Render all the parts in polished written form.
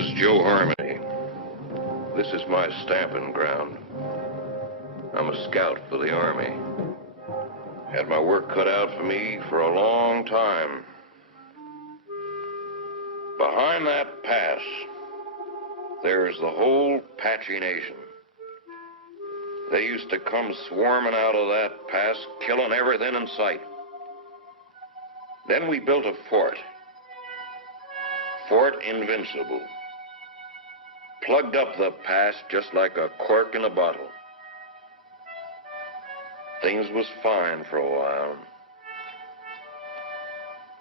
is Joe Harmony. This is my stamping ground. I'm a scout for the Army. Had my work cut out for me for a long time. Behind that pass, there's the whole Apache Nation. They used to come swarming out of that pass, killing everything in sight. Then we built a fort. Fort Invincible. Plugged up the pass just like a cork in a bottle. Things was fine for a while.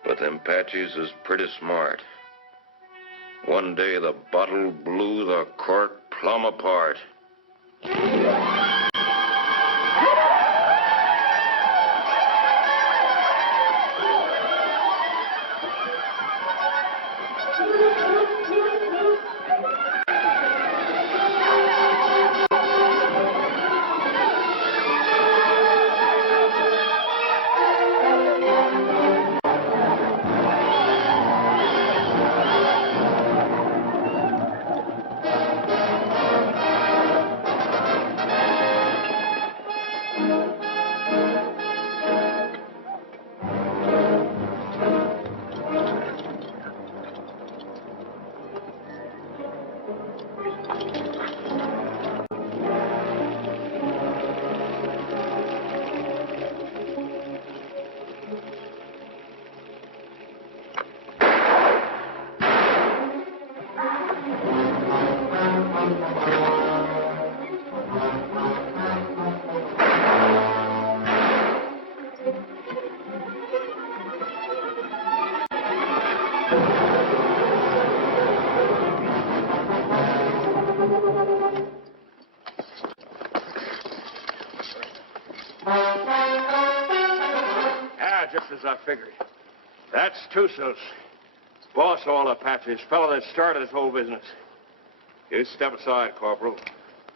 But them Apaches is pretty smart. One day the bottle blew the cork plumb apart. Just as I figured. That's Tussos. Boss of all Apaches. Fellow that started this whole business. You step aside, Corporal.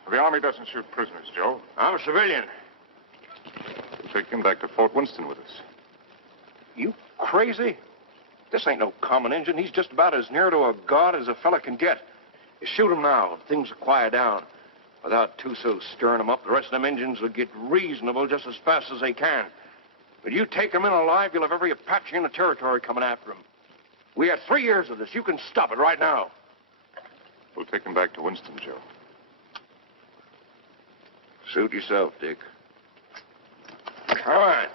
The Army doesn't shoot prisoners, Joe. I'm a civilian. We'll take him back to Fort Winston with us. You crazy? This ain't no common Injun. He's just about as near to a god as a fella can get. You shoot him now, things will quiet down. Without Tussos stirring them up, the rest of them Injuns will get reasonable just as fast as they can. But you take him in alive, you'll have every Apache in the territory coming after him. We had 3 years of this. You can stop it right now. We'll take him back to Winston, Joe. Suit yourself, Dick. All right.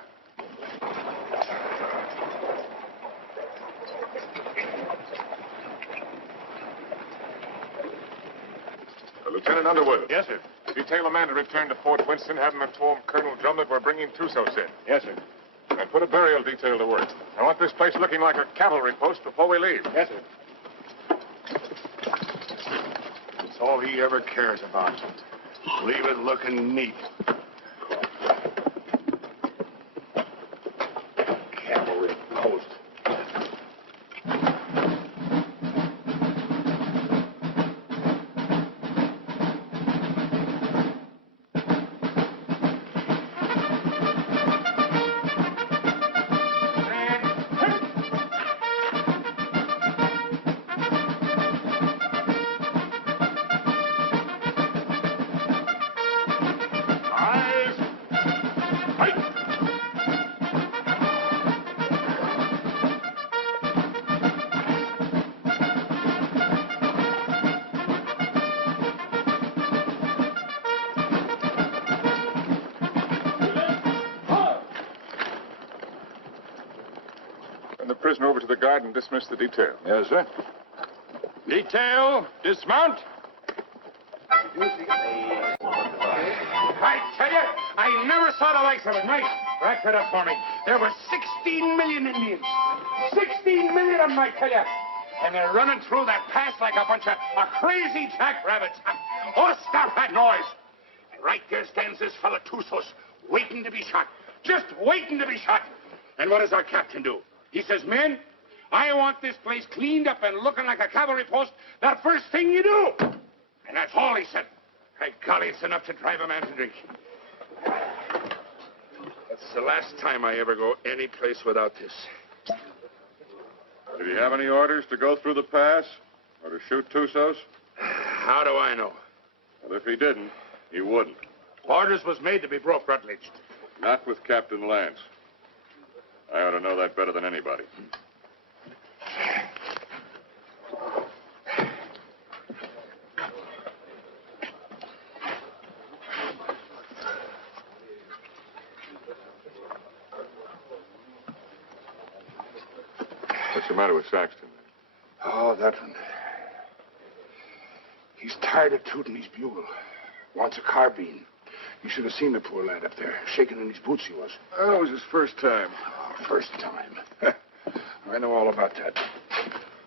Lieutenant Underwood. Yes, sir. Detail a man to return to Fort Winston, have him inform Colonel Drum that we're bringing Tussos in. Yes, sir. And put a burial detail to work. I want this place looking like a cavalry post before we leave. Yes, sir. It's all he ever cares about. Leave it looking neat. Cavalry post. Send the prisoner over to the guard and dismiss the detail. Yes, sir. Detail, dismount. I tell you, I never saw the likes of it. Mike, rack that up for me. There were 16 million Indians. 16 million of them, I tell you. And they're running through that pass like a bunch of crazy jackrabbits. Oh, stop that noise. And right there stands this fella Tussos, waiting to be shot. Just waiting to be shot. And what does our captain do? He says, men, I want this place cleaned up and looking like a cavalry post the first thing you do. And that's all he said. By golly, it's enough to drive a man to drink. That's the last time I ever go any place without this. Did he have any orders to go through the pass? Or to shoot Tussos? How do I know? Well, if he didn't, he wouldn't. Orders was made to be broke, Rutledge. Not with Captain Lance. I ought to know that better than anybody. What's the matter with Saxton? Oh, that one. He's tired of tooting his bugle. Wants a carbine. You should have seen the poor lad up there. Shaking in his boots he was. Oh, it was his first time. Oh, first time. I know all about that.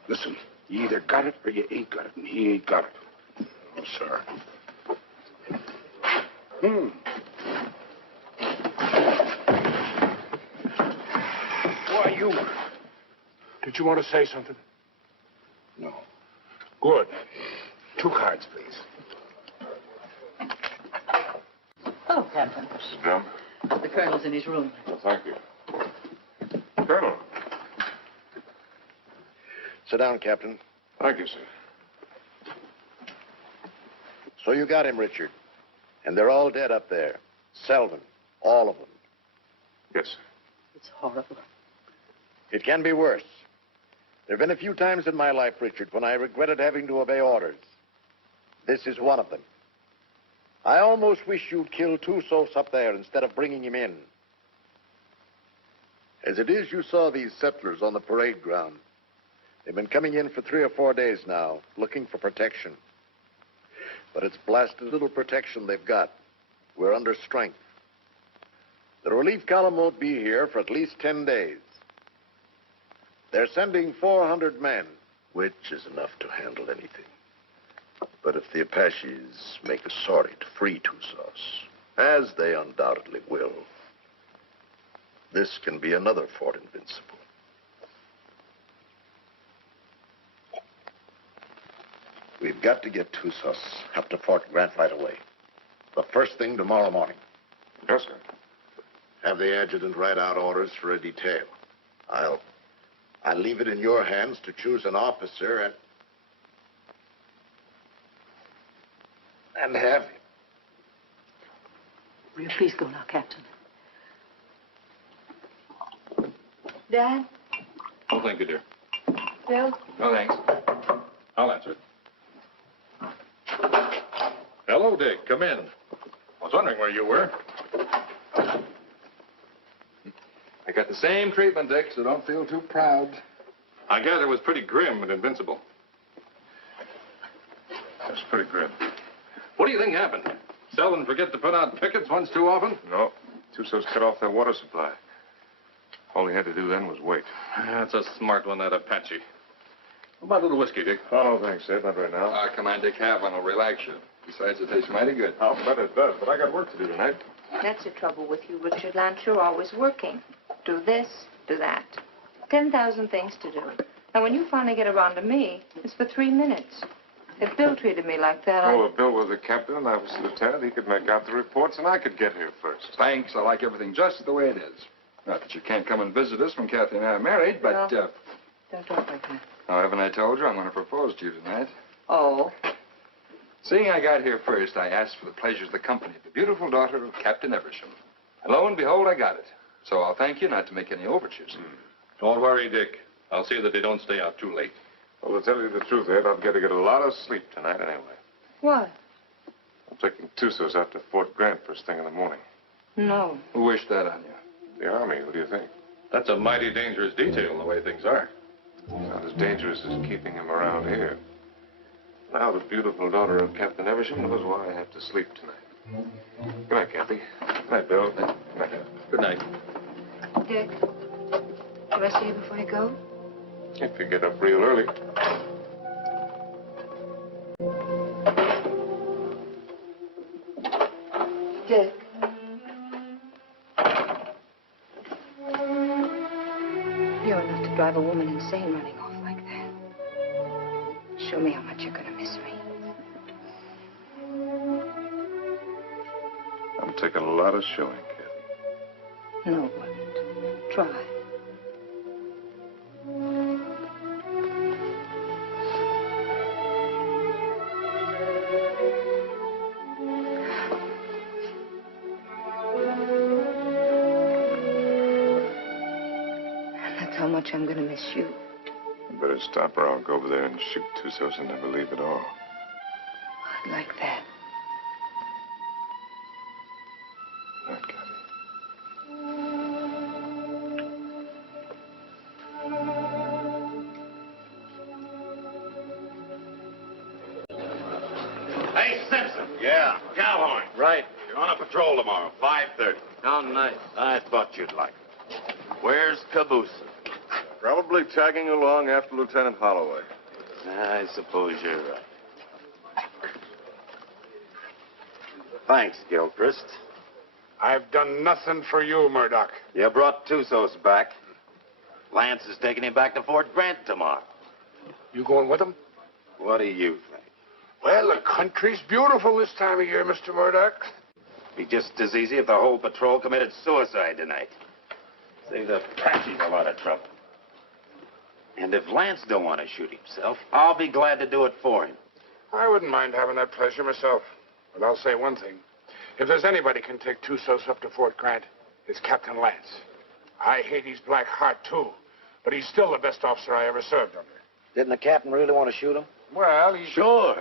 Listen, you either got it or you ain't got it, and he ain't got it. Oh, sir. Why, you... Did you want to say something? No. Good. 2 cards, please. Oh, Captain. Mrs. Drum? The colonel's in his room. Well, thank you. Colonel. Sit down, Captain. Thank you, sir. So you got him, Richard. And they're all dead up there. Selden. All of them. Yes, sir. It's horrible. It can be worse. There have been a few times in my life, Richard, when I regretted having to obey orders. This is one of them. I almost wish you'd killed Tussos up there instead of bringing him in. As it is, you saw these settlers on the parade ground. They've been coming in for 3 or 4 days now, looking for protection. But it's blasted little protection they've got. We're under strength. The relief column won't be here for at least 10 days. They're sending 400 men, which is enough to handle anything. But if the Apaches make a sortie to free Tussos, as they undoubtedly will, this can be another Fort Invincible. We've got to get Tussos up to Fort Grant right away. The first thing tomorrow morning. Yes, sir. Have the adjutant write out orders for a detail. I'll leave it in your hands to choose an officer and have him. Will you please go now, Captain? Dad? Oh, thank you, dear. Bill? No, thanks. I'll answer it. Hello, Dick. Come in. I was wondering where you were. I got the same treatment, Dick, so don't feel too proud. I gather it was pretty grim and invincible. That's pretty grim. What do you think happened? Selden forget to put out pickets once too often? No. Tussos cut off their water supply. All he had to do then was wait. That's a smart one, that Apache. How about a little whiskey, Dick? Oh, no, thanks, Ed. Not right now. Come on, Dick. Have one. It'll relax you. Besides, it tastes mighty good. I'll bet it does, but I got work to do tonight. That's the trouble with you, Richard Lance. You're always working. Do this, do that. 10,000 things to do. And when you finally get around to me, it's for 3 minutes. If Bill treated me like that, Oh, if Bill was the captain and I was the lieutenant, he could make out the reports and I could get here first. Thanks. I like everything just the way it is. Not that you can't come and visit us when Kathy and I are married, but, Well, don't talk like that. oh, haven't I told you I'm going to propose to you tonight? Oh, Seeing I got here first, I asked for the pleasures of the company of the beautiful daughter of Captain Eversham. And lo and behold, I got it. So I'll thank you not to make any overtures. Don't worry, Dick. I'll see that they don't stay out too late. Well, to tell you the truth, Ed, I've got to get a lot of sleep tonight anyway. what? I'm taking Tussos out to Fort Grant first thing in the morning. No. Who wished that on you? The Army, what do you think? That's a mighty dangerous detail, the way things are. It's not as dangerous as keeping him around here. Now the beautiful daughter of Captain Eversham knows why I have to sleep tonight. Good night, Kathy. Good night, Bill. Good night. Good night. Dick, do I see you before you go? If you get up real early. Dick. You're enough to drive a woman insane running off like that. Show me how much you're going to miss me. I'm taking a lot of showing, Kathy. No, it wouldn't. Try. much I'm going to miss you. You better stop or I'll go over there and shoot Tussos and never leave at all. I'd like that. Not Kathy. Hey, Simpson. Yeah? Cowhorn. Right. You're on a patrol tomorrow, 5:30. How nice. I thought you'd like it. Where's Caboose? Probably tagging along after Lieutenant Holloway. I suppose you're right. Thanks, Gilchrist. I've done nothing for you, Murdoch. You brought Tussos back. Lance is taking him back to Fort Grant tomorrow. You going with him? What do you think? Well, the country's beautiful this time of year, Mr. Murdoch. Be just as easy if the whole patrol committed suicide tonight. Save the Apaches a lot of trouble. And if Lance don't want to shoot himself, I'll be glad to do it for him. I wouldn't mind having that pleasure myself. But I'll say one thing. If there's anybody can take Tussos up to Fort Grant, it's Captain Lance. I hate his black heart, too. But he's still the best officer I ever served under. Didn't the captain really want to shoot him? Well, he... Sure.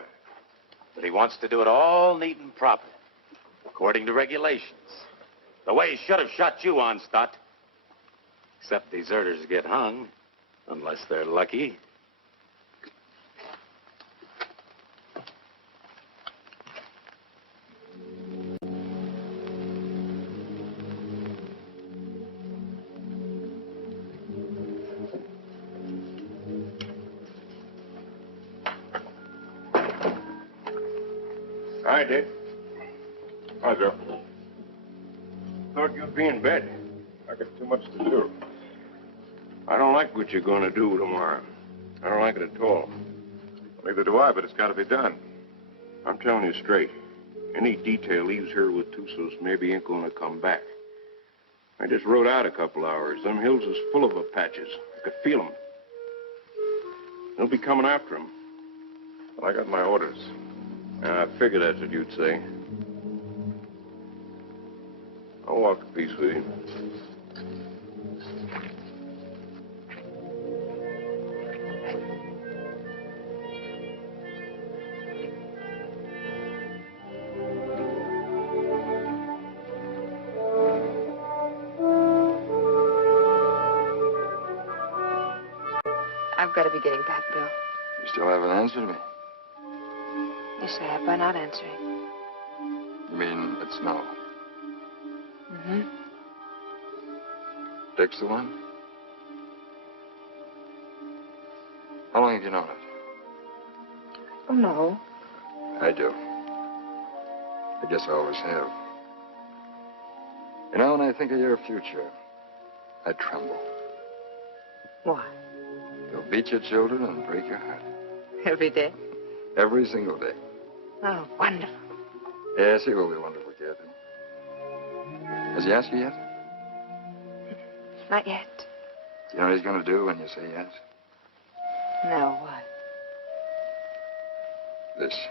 But he wants to do it all neat and proper, according to regulations. The way he should have shot you on, Stott. Except deserters get hung, unless they're lucky. Hi, Dick. Hi, Joe. Thought you'd be in bed. I got too much to do. I don't like what you're going to do tomorrow. I don't like it at all. Neither do I, but it's got to be done. I'm telling you straight. Any detail leaves here with Tussos maybe ain't going to come back. I just rode out a couple hours. Them hills is full of Apaches. I could feel them. They'll be coming after him. Well, I got my orders. I figured that's what you'd say. I'll walk a piece with you. I've got to be getting back, Bill. You still haven't answered me. Yes, I have by not answering. You mean it's no? Mm-hmm. Dick's the one? How long have you known it? Oh, no. I do. I guess I always have. You know, when I think of your future, I tremble. Why? You'll beat your children and break your heart. Every day? Every single day. Oh, wonderful. Yes, he will be wonderful, Kathy. Has he asked you yet? Not yet. Do you know what he's going to do when you say yes? No, what? This.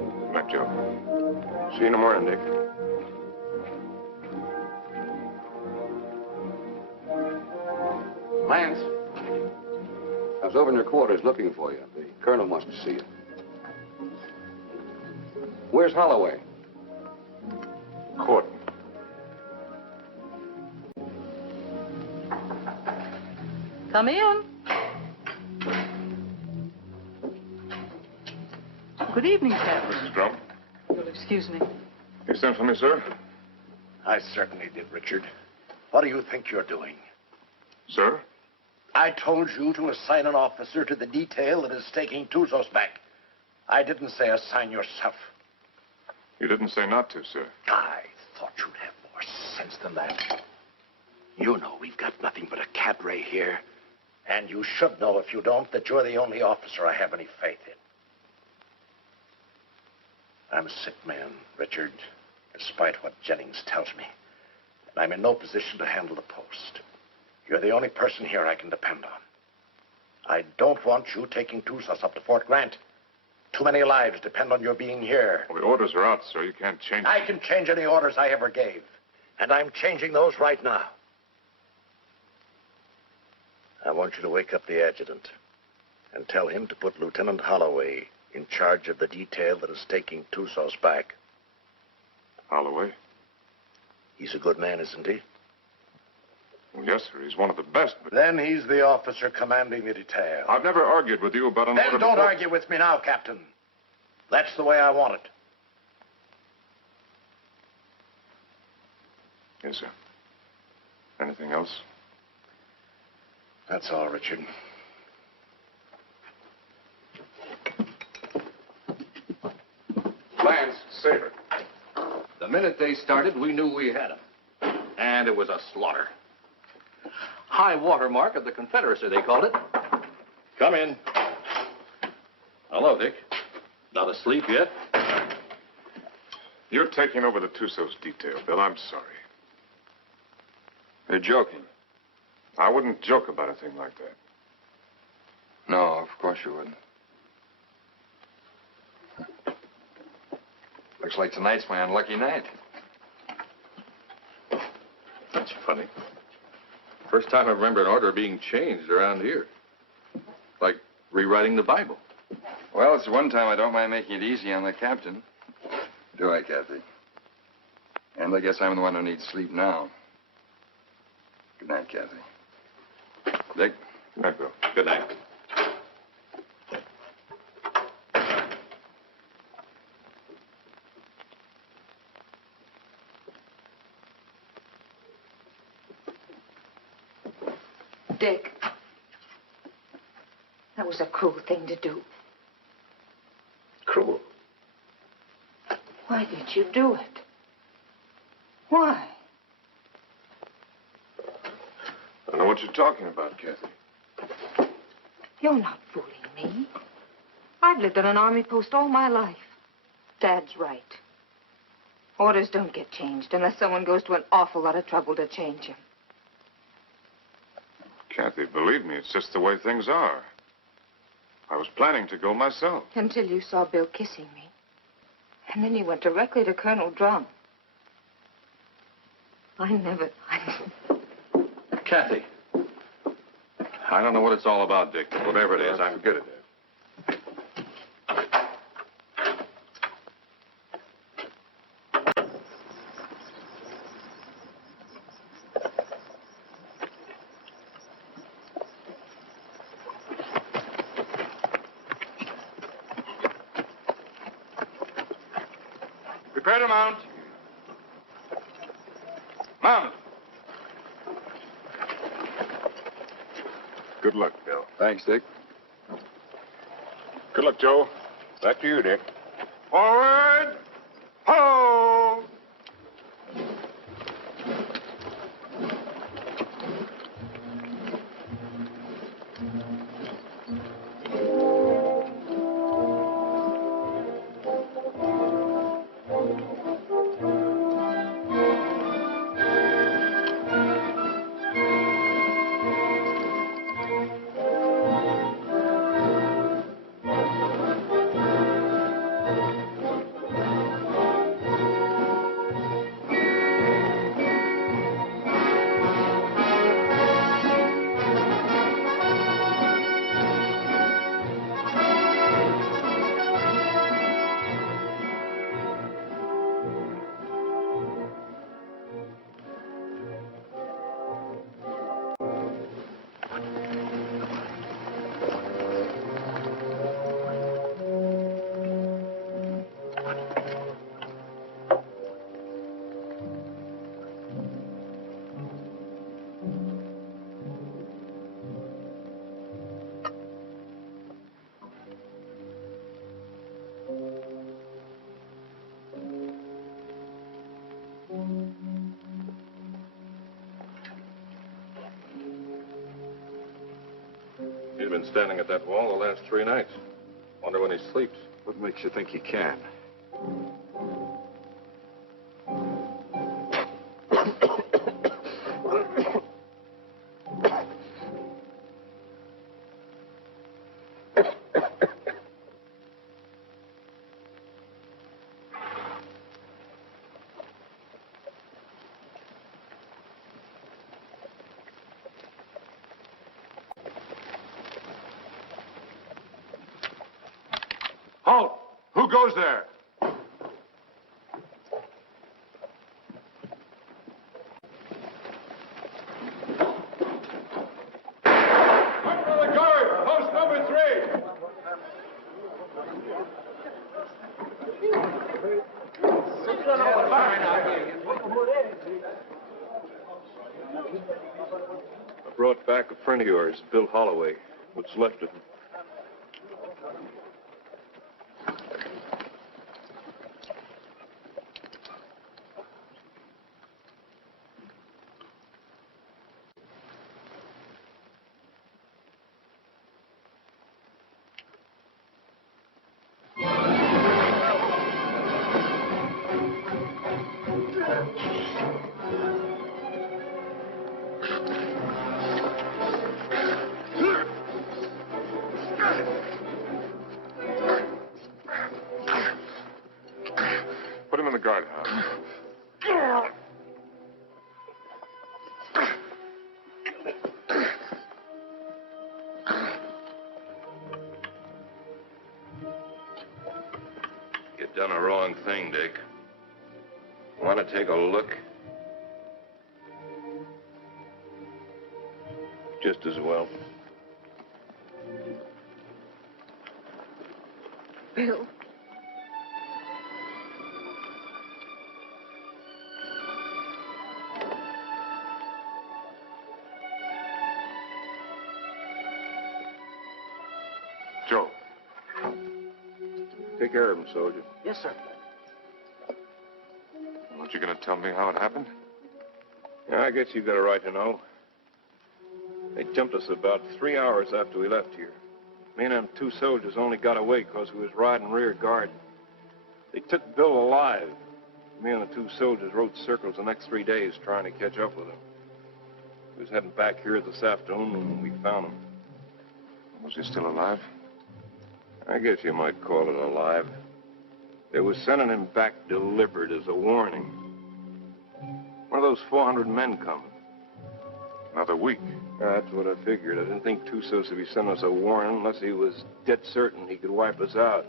Good night, Joe. See you in the morning, Dick. Lance, I was over in your quarters looking for you. The colonel wants to see you. Where's Holloway? Court. Come in. Good evening, Captain. Mrs. Drum. You'll excuse me. You sent for me, sir? I certainly did, Richard. What do you think you're doing? Sir? I told you to assign an officer to the detail that is taking Tussos back. I didn't say assign yourself. You didn't say not to, sir. I thought you'd have more sense than that. You know we've got nothing but a cadre here. And you should know, if you don't, that you're the only officer I have any faith in. I'm a sick man, Richard, despite what Jennings tells me. And I'm in no position to handle the post. You're the only person here I can depend on. I don't want you taking Tusas up to Fort Grant. Too many lives depend on your being here. Well, the orders are out, sir. You can't change them. I can change any orders I ever gave. And I'm changing those right now. I want you to wake up the adjutant and tell him to put Lieutenant Holloway in charge of the detail that is taking Tusas back. Holloway? He's a good man, isn't he? Well, yes, sir. He's one of the best, but... Then he's the officer commanding the detail. I've never argued with you about an Then order don't before. argue with me now, Captain. That's the way I want it. Yes, sir. Anything else? That's all, Richard. Lance, Saber. The minute they started, we knew we had them. And it was a slaughter. High water mark of the Confederacy, they called it. Come in. Hello, Dick. Not asleep yet? You're taking over the Tussos detail, Bill. I'm sorry. You're joking. I wouldn't joke about a thing like that. No, of course you wouldn't. Looks like tonight's my unlucky night. That's funny. First time I remember an order being changed around here. Like rewriting the Bible. Well, it's the one time I don't mind making it easy on the captain. Do I, Kathy? And I guess I'm the one who needs sleep now. Good night, Kathy. Dick? Good night, Bill. Good night. Dick, that was a cruel thing to do. Cruel. Why did you do it? Why? I don't know what you're talking about, Kathy. You're not fooling me. I've lived on an army post all my life. Dad's right. Orders don't get changed unless someone goes to an awful lot of trouble to change them. Kathy, believe me, it's just the way things are. I was planning to go myself. Until you saw Bill kissing me. And then you went directly to Colonel Drum. Kathy. I don't know what it's all about, Dick, but whatever it is, Forget it, Dad. Prepare to mount. Mount. Good luck, Bill. Thanks, Dick. Good luck, Joe. Back to you, Dick. Forward. Ho! He's been standing at that wall the last 3 nights. Wonder when he sleeps. What makes you think he can? Who goes there? Under the guard, post number 3. I brought back a friend of yours, Bill Holloway. What's left of him. Put him in the guardhouse. You've done a wrong thing, Dick. Want to take a look? Just as well. Bill. Joe. Take care of him, soldier. Yes, sir. Aren't you going to tell me how it happened? Yeah, I guess you've got a right to know. They jumped us about 3 hours after we left here. Me and them 2 soldiers only got away because we was riding rear guard. They took Bill alive. Me and the 2 soldiers rode circles the next 3 days trying to catch up with him. We was heading back here this afternoon when we found him. Was he still alive? I guess you might call it alive. They were sending him back delivered as a warning. One of those 400 men coming. Another week? That's what I figured. I didn't think Tussos would be sending us a warning unless he was dead certain he could wipe us out.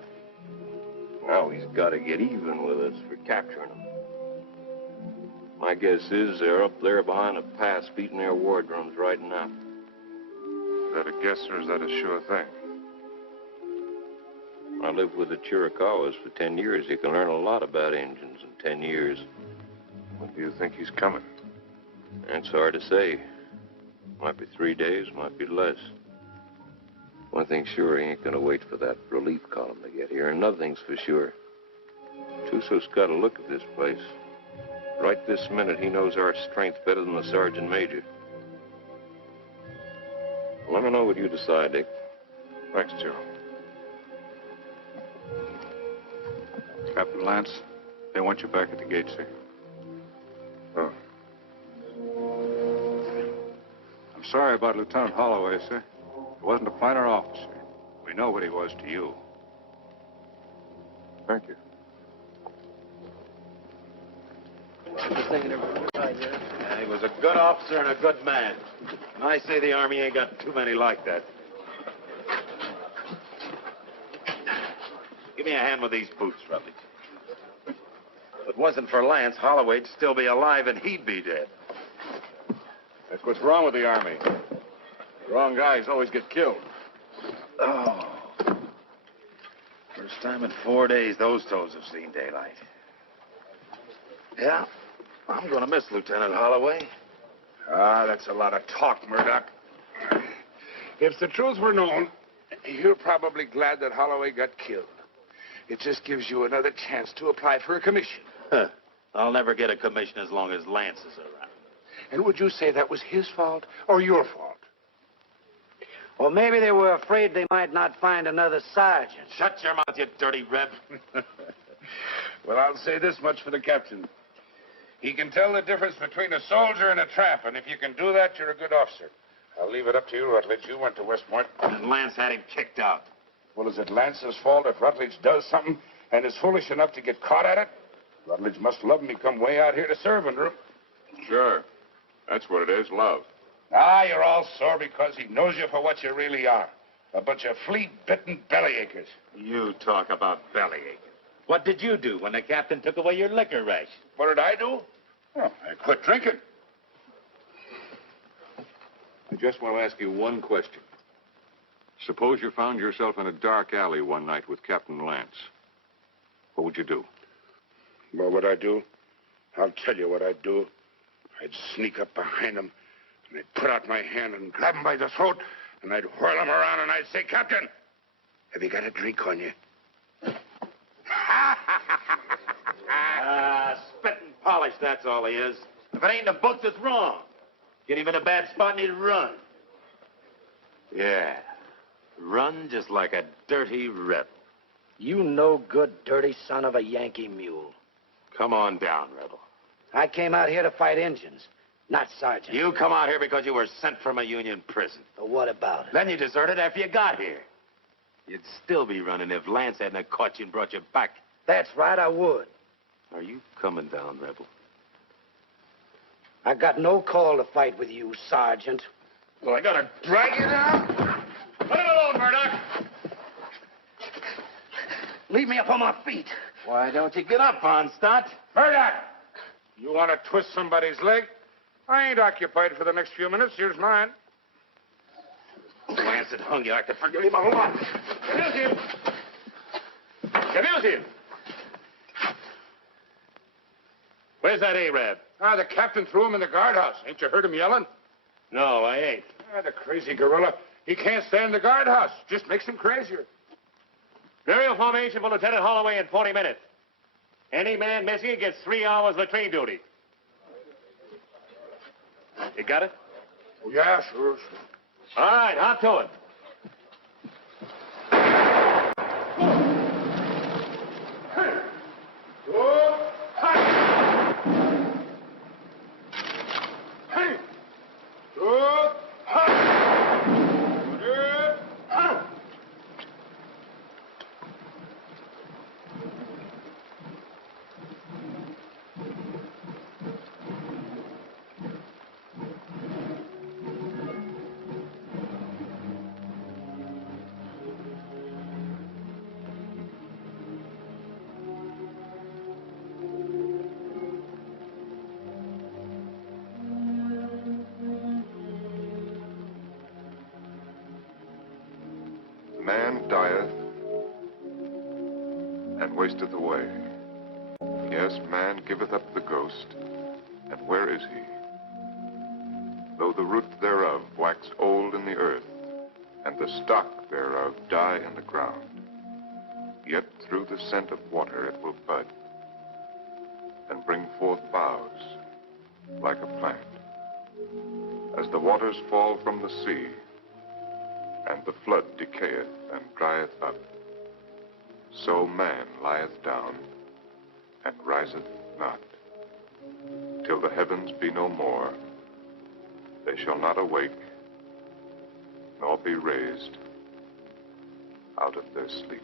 Now he's got to get even with us for capturing him. My guess is they're up there behind a pass beating their war drums right now. Is that a guess or is that a sure thing? I lived with the Chiricahuas for 10 years. You can learn a lot about Indians in 10 years. When do you think he's coming? It's hard to say. Might be 3 days, might be less. One thing's sure, he ain't gonna wait for that relief column to get here. Another thing's for sure. Tussos got a look at this place. Right this minute, he knows our strength better than the sergeant major. Let me know what you decide, Dick. Thanks, Joe. Captain Lance, they want you back at the gate, sir. Oh. I'm sorry about Lieutenant Holloway, sir. He wasn't a finer officer. We know what he was to you. Thank you. Yeah, he was a good officer and a good man. And I say the Army ain't got too many like that. Give me a hand with these boots, Rutledge. If it wasn't for Lance, Holloway'd still be alive and he'd be dead. That's what's wrong with the Army. The wrong guys always get killed. Oh. First time in 4 days those toes have seen daylight. Yeah, I'm gonna miss Lieutenant Holloway. Ah, that's a lot of talk, Murdoch. If the truth were known, you're probably glad that Holloway got killed. It just gives you another chance to apply for a commission. Huh. I'll never get a commission as long as Lance is around. And would you say that was his fault or your fault? Well, maybe they were afraid they might not find another sergeant. Shut your mouth, you dirty reb. Well, I'll say this much for the captain. He can tell the difference between a soldier and a tramp, and if you can do that, you're a good officer. I'll leave it up to you, Rutledge. You went to Westmont. And Lance had him kicked out. Well, is it Lance's fault if Rutledge does something and is foolish enough to get caught at it? Rutledge must love him. He come way out here to serve under him. Sure. That's what it is, love. Ah, you're all sore because he knows you for what you really are. A bunch of flea-bitten bellyachers. You talk about bellyachers. What did you do when the captain took away your liquor ration? What did I do? Oh, I quit drinking. I just want to ask you one question. Suppose you found yourself in a dark alley one night with Captain Lance. What would you do? What would I do? I'll tell you what I'd do. I'd sneak up behind him, and I'd put out my hand and grab him by the throat, and I'd whirl him around, and I'd say, Captain, have you got a drink on you? Spit and polish, that's all he is. If it ain't in the books, it's wrong. Get him in a bad spot and he'd run. Yeah, run just like a dirty rebel. You no good, dirty son of a Yankee mule. Come on down, rebel. I came out here to fight Indians, not sergeant. You come out here because you were sent from a Union prison. So what about it? Then you deserted after you got here. You'd still be running if Lance hadn't caught you and brought you back. That's right, I would. Are you coming down, rebel? I got no call to fight with you, Sergeant. Well, I gotta drag you now? Let him alone, Murdoch. Leave me up on my feet. Why don't you get up, Onstott? Murdoch! You want to twist somebody's leg? I ain't occupied for the next few minutes. Here's mine. Lance had hung you. I could forgive him a whole lot. Abuse him. Abuse him. Where's that Arab? The captain threw him in the guardhouse. Ain't you heard him yelling? No, I ain't. The crazy gorilla. He can't stand the guardhouse. Just makes him crazier. Burial formation for Lieutenant Holloway in 40 minutes. Any man missing gets 3 hours latrine duty. You got it? Oh, yeah, sure. All right, hop to it. Man dieth and wasteth away. Yes, man giveth up the ghost, and where is he? Though the root thereof wax old in the earth, and the stock thereof die in the ground, yet through the scent of water it will bud, and bring forth boughs like a plant. As the waters fall from the sea, and the flood decayeth and drieth up, so man lieth down and riseth not. Till the heavens be no more, they shall not awake, nor be raised out of their sleep.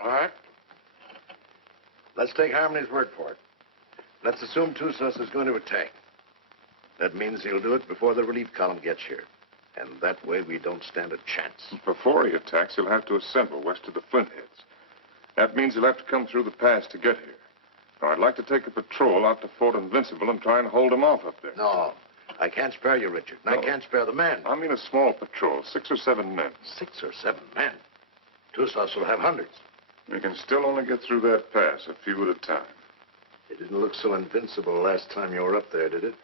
All right. Let's take Harmony's word for it. Let's assume Tussos is going to attack. That means he'll do it before the relief column gets here. And that way we don't stand a chance. Before he attacks, he'll have to assemble west of the Flintheads. That means he'll have to come through the pass to get here. Now, I'd like to take a patrol out to Fort Invincible and try and hold him off up there. No, I can't spare you, Richard. And No. I can't spare the men. I mean a small patrol, 6 or 7 men. 6 or 7 men. Tussos will have hundreds. We can still only get through that pass, a few at a time. It didn't look so invincible last time you were up there, did it?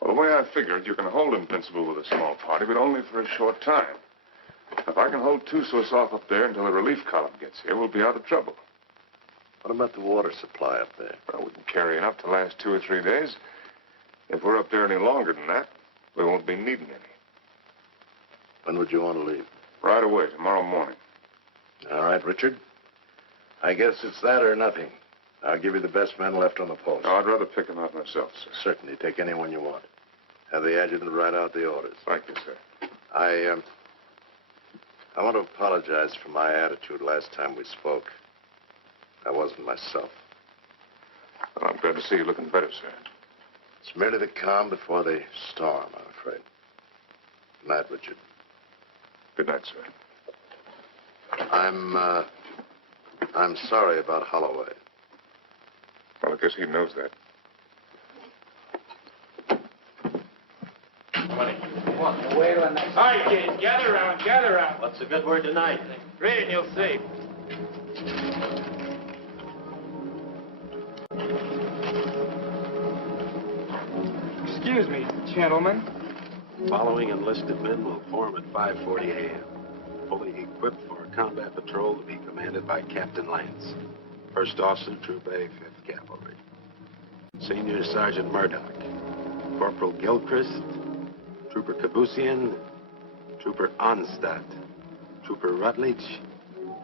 Well, the way I figured, you can hold Invincible with a small party, but only for a short time. If I can hold Tussos off up there until the relief column gets here, we'll be out of trouble. What about the water supply up there? Well, we can carry enough to last 2 or 3 days. If we're up there any longer than that, we won't be needing any. When would you want to leave? Right away, tomorrow morning. All right, Richard. I guess it's that or nothing. I'll give you the best men left on the post. No, I'd rather pick them out myself, sir. Certainly, take anyone you want. Have the adjutant write out the orders. Thank you, sir. I want to apologize for my attitude last time we spoke. I wasn't myself. Well, I'm glad to see you looking better, sir. It's merely the calm before the storm, I'm afraid. Good night, Richard. Good night, sir. I'm sorry about Holloway. Well, I guess he knows that. Wait till the next. All right, kids, gather around, gather around. What's the good word tonight? Read and you'll see. Excuse me, gentlemen. Following enlisted men will form at 5:40 a.m., fully equipped for a combat patrol to be commanded by Captain Lance, First Officer, Troop A, 5th Cavalry. Senior Sergeant Murdoch, Corporal Gilchrist, Trooper Kabusian, Trooper Onstadt, Trooper Rutledge,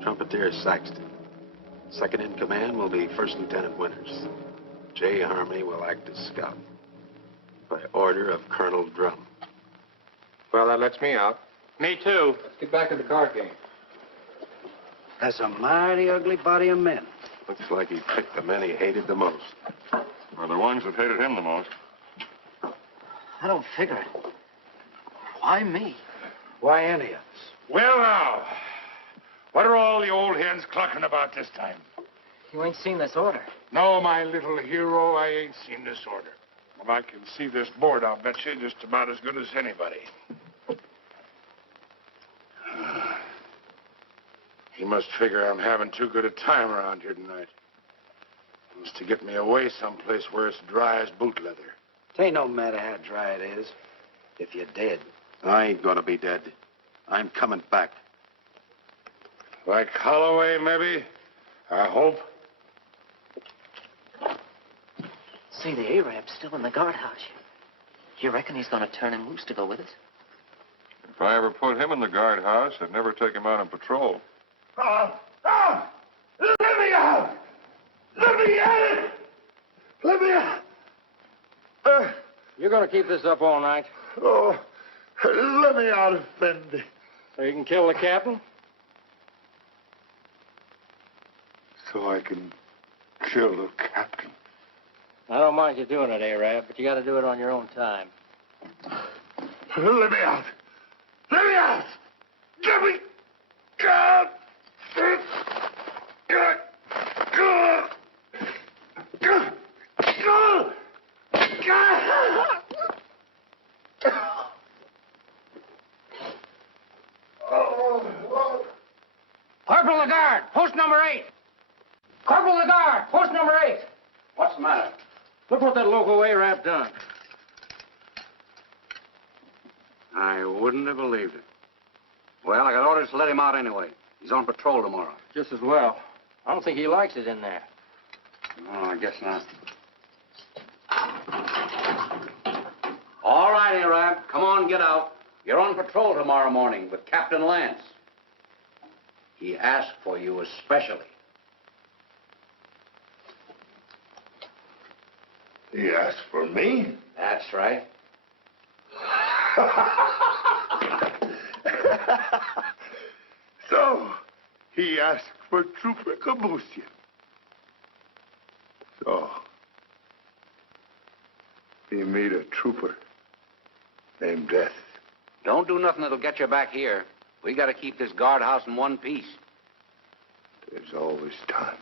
Trumpeter Saxton. Second in command will be First Lieutenant Winters. J. Harmony will act as scout. By order of Colonel Drum. Well, that lets me out. Me too. Let's get back to the card game. That's a mighty ugly body of men. Looks like he picked the men he hated the most. Or the ones that hated him the most. I don't figure it. Why me? Why any of us? Well, now, what are all the old hens clucking about this time? You ain't seen this order. No, my little hero, I ain't seen this order. And I can see this board, I'll bet you, just about as good as anybody. He must figure I'm having too good a time around here tonight. He wants to get me away someplace where it's dry as boot leather. It ain't no matter how dry it is. If you're dead. I ain't gonna be dead. I'm coming back. Like Holloway, maybe? I hope. See, the Arab's still in the guardhouse. You reckon he's gonna turn him loose to go with us? If I ever put him in the guardhouse, I'd never take him out on patrol. Let me out! Let me out! Let me out! You're gonna keep this up all night? Oh, let me out, Effendi. So you can kill the captain? So I can kill the captain. I don't mind you doing it, Arab, but you gotta do it on your own time. Let me out! Let me out! Let me out! Corporal Lagarde, post number 8. Corporal Lagarde, post number 8. What's the matter? Look what that local Arab done. I wouldn't have believed it. Well, I got orders to let him out anyway. He's on patrol tomorrow. Just as well. I don't think he likes it in there. Oh, I guess not. All right, Arab. Come on, get out. You're on patrol tomorrow morning with Captain Lance. He asked for you especially. He asked for me? That's right. So, he asked for Trooper Kabusian. So, he made a trooper named Death. Don't do nothing that'll get you back here. We got to keep this guardhouse in one piece. There's always time.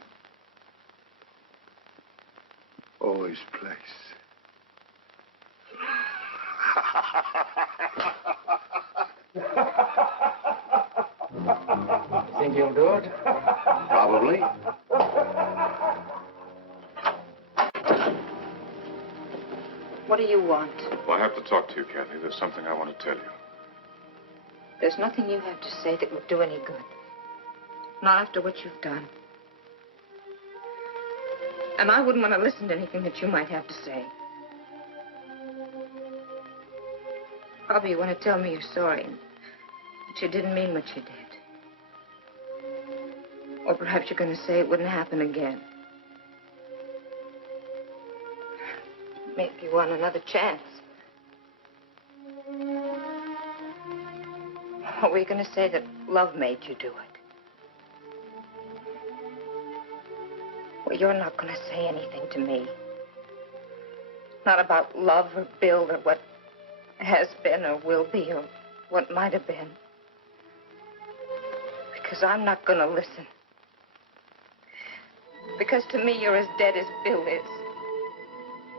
Always place. Think you'll do it? Probably. What do you want? Well, I have to talk to you, Kathy. There's something I want to tell you. There's nothing you have to say that would do any good. Not after what you've done. And I wouldn't want to listen to anything that you might have to say. Probably you want to tell me you're sorry and that you didn't mean what you did. Or perhaps you're going to say it wouldn't happen again. Maybe you want another chance. Or were you going to say that love made you do it? Well, you're not going to say anything to me. Not about love or Bill or what has been or will be or what might have been. Because I'm not going to listen. Because to me, you're as dead as Bill is.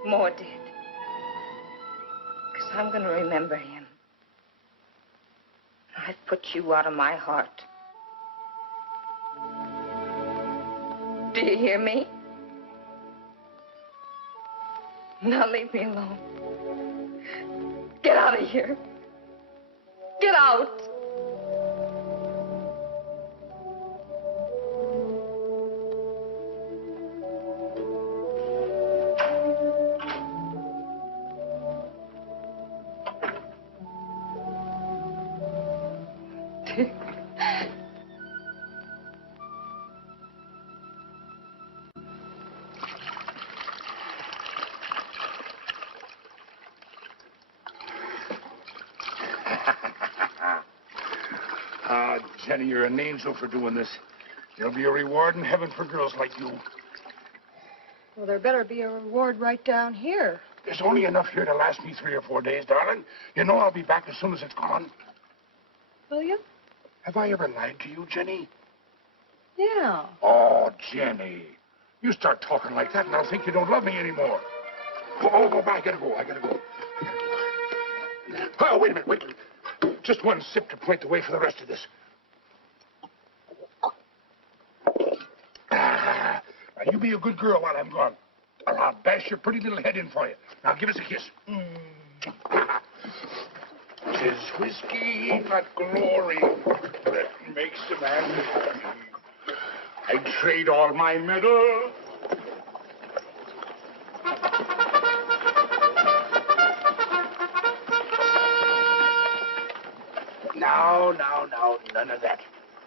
More dead. Because I'm going to remember him. I've put you out of my heart. Do you hear me? Now leave me alone. Get out of here. Get out. Ah, Jenny, you're an angel for doing this. There'll be a reward in heaven for girls like you. Well, there better be a reward right down here. There's only enough here to last me 3 or 4 days, darling. You know I'll be back as soon as it's gone. Will you? Have I ever lied to you, Jenny? Yeah. Oh, Jenny. You start talking like that and I'll think you don't love me anymore. Oh, I gotta go. Oh, wait a minute. Just one sip to point the way for the rest of this. Now, you be a good girl while I'm gone, or I'll bash your pretty little head in for you. Now, give us a kiss. 'Tis whiskey, not glory, that makes a man happy. I'd trade all my medal. Now, none of that.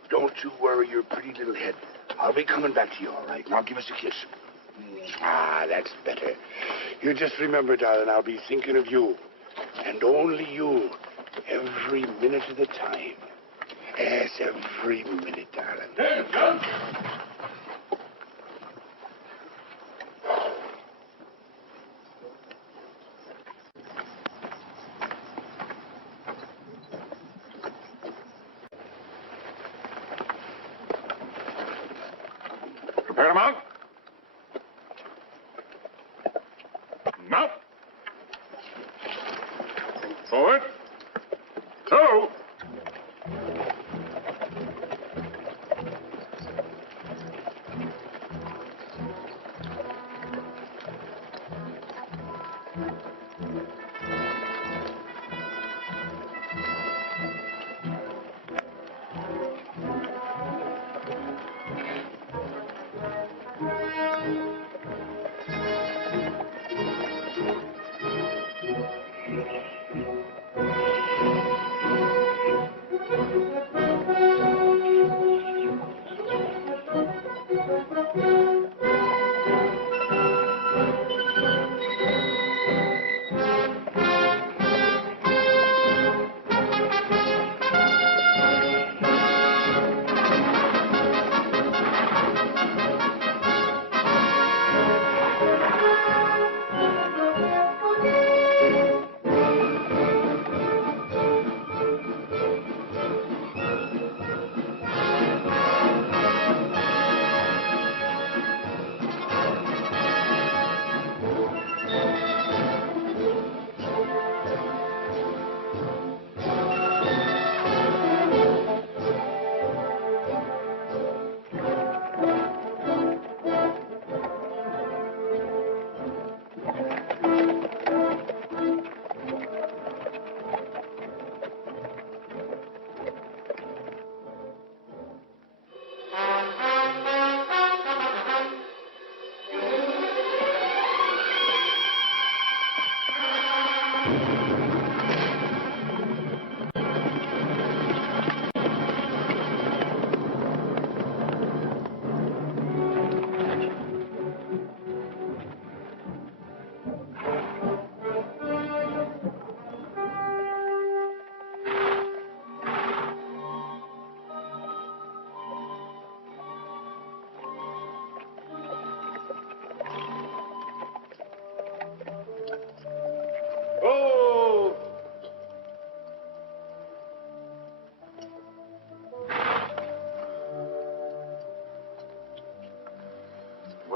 Don't you worry your pretty little head. I'll be coming back to you, all right? Now give us a kiss. Ah, that's better. You just remember, darling, I'll be thinking of you. And only you. Every minute of the time. Yes, every minute, darling. Hey, John. Prepare to mount. Mount. Forward. Two.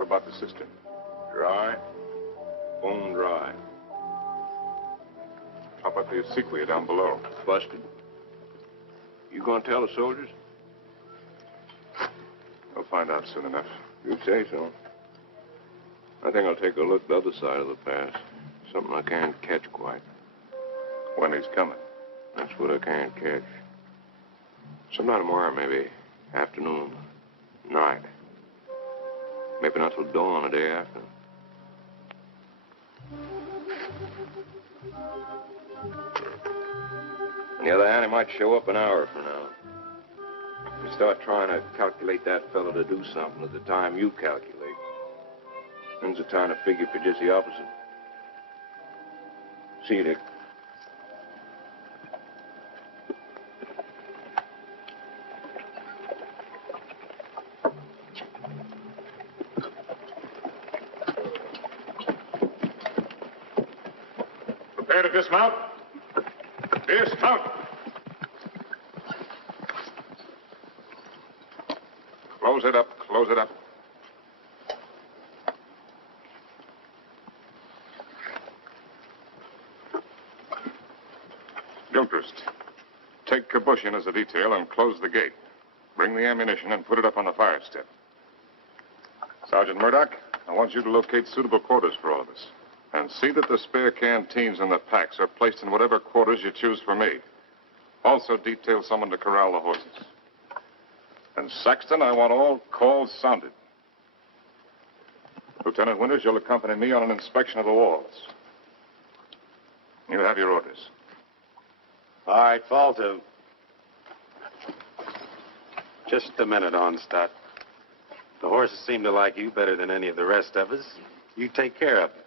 about the cistern? Dry. Bone dry. How about the acequia down below? Busted. You gonna tell the soldiers? We'll find out soon enough. You say so. I think I'll take a look the other side of the pass. Something I can't catch quite. When he's coming. That's what I can't catch. Sometime tomorrow, maybe. Afternoon. Night. Maybe not till dawn the day after. On the other hand, he might show up an hour from now. You start trying to calculate that fellow to do something at the time you calculate. Then's the time to figure for just the opposite. See you, Dick. Prepare to dismount. Dismount. Close it up. Close it up. Gilchrist, take Kabush in as a detail and close the gate. Bring the ammunition and put it up on the fire step. Sergeant Murdoch, I want you to locate suitable quarters for all of us. And see that the spare canteens and the packs are placed in whatever quarters you choose for me. Also detail someone to corral the horses. And Saxton, I want all calls sounded. Lieutenant Winters, you'll accompany me on an inspection of the walls. You have your orders. All right, fall to. Just a minute, Onstadt. The horses seem to like you better than any of the rest of us. You take care of them.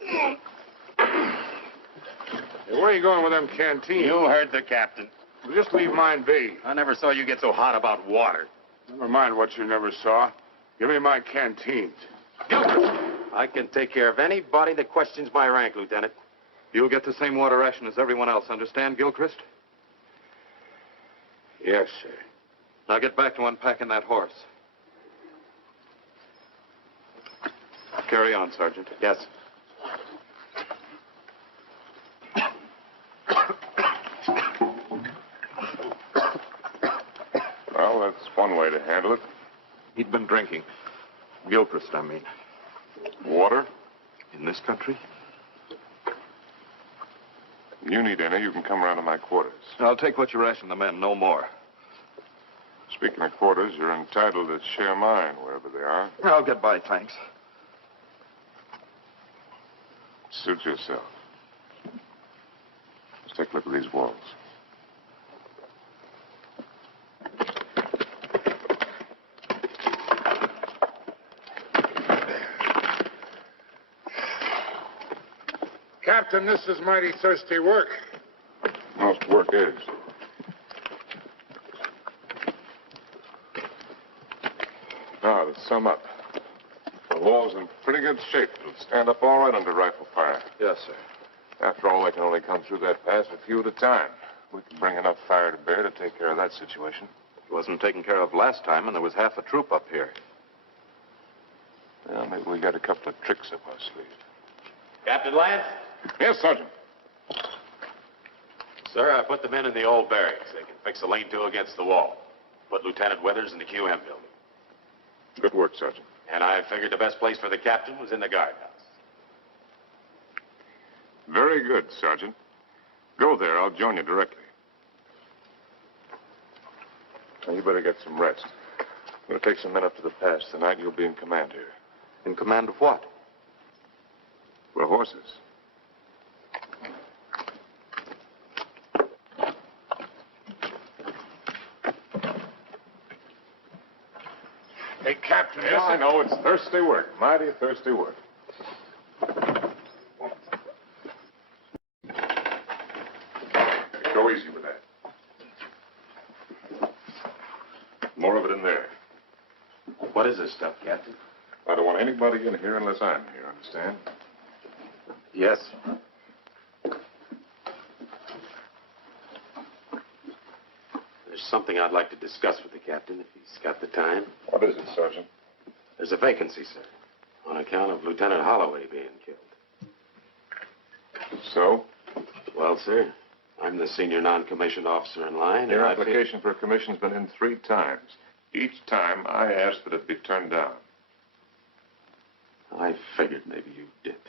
Hey, where are you going with them canteens? You heard the captain. Well, just leave mine be. I never saw you get so hot about water. Never mind what you never saw. Give me my canteens. I can take care of anybody that questions my rank, Lieutenant. You'll get the same water ration as everyone else, understand, Gilchrist? Yes, sir. Now get back to unpacking that horse. Carry on, Sergeant. Yes. Well, that's one way to handle it. He'd been drinking. Gilchrist, I mean. Water? In this country? You need any, you can come around to my quarters. I'll take what you ration the men, no more. Speaking of quarters, you're entitled to share mine wherever they are. I'll get by, thanks. Suit yourself. Let's take a look at these walls. Captain, this is mighty thirsty work. Most work is. Now, to sum up. The wall's in pretty good shape. It'll stand up all right under rifle fire. Yes, sir. After all, they can only come through that pass a few at a time. We can bring enough fire to bear to take care of that situation. It wasn't taken care of last time, and there was half a troop up here. Well, maybe we got a couple of tricks up our sleeve. Captain Lance? Yes, Sergeant. Sir, I put the men in the old barracks. They can fix a lean-to against the wall. Put Lieutenant Withers in the QM building. Good work, Sergeant. And I figured the best place for the captain was in the guardhouse. Very good, Sergeant. Go there. I'll join you directly. Now, you better get some rest. I'm going to take some men up to the pass. Tonight, you'll be in command here. In command of what? For horses. Hey, Captain, Yes, I know. It's thirsty work. Mighty thirsty work. Go easy with that. More of it in there. What is this stuff, Captain? I don't want anybody in here unless I'm here, understand? Yes. There's something I'd like to discuss with the captain, if he's got the time. What is it, Sergeant? There's a vacancy, sir, on account of Lieutenant Holloway being killed. So? Well, sir, I'm the senior non-commissioned officer in line. Your and application for a commission's been in 3 times. Each time, I asked that it be turned down. I figured maybe you did.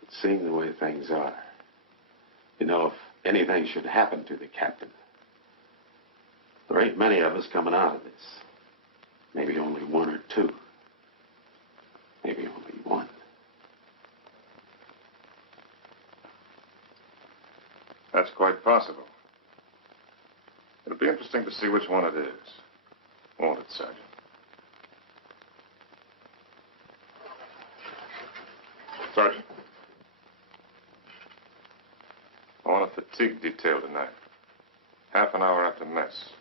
But seeing the way things are, you know, if anything should happen to the captain, there ain't many of us coming out of this. Maybe only 1 or 2. Maybe only 1. That's quite possible. It'll be interesting to see which one it is. Won't it, Sergeant? Sergeant. I want a fatigue detail tonight. Half an hour after mess.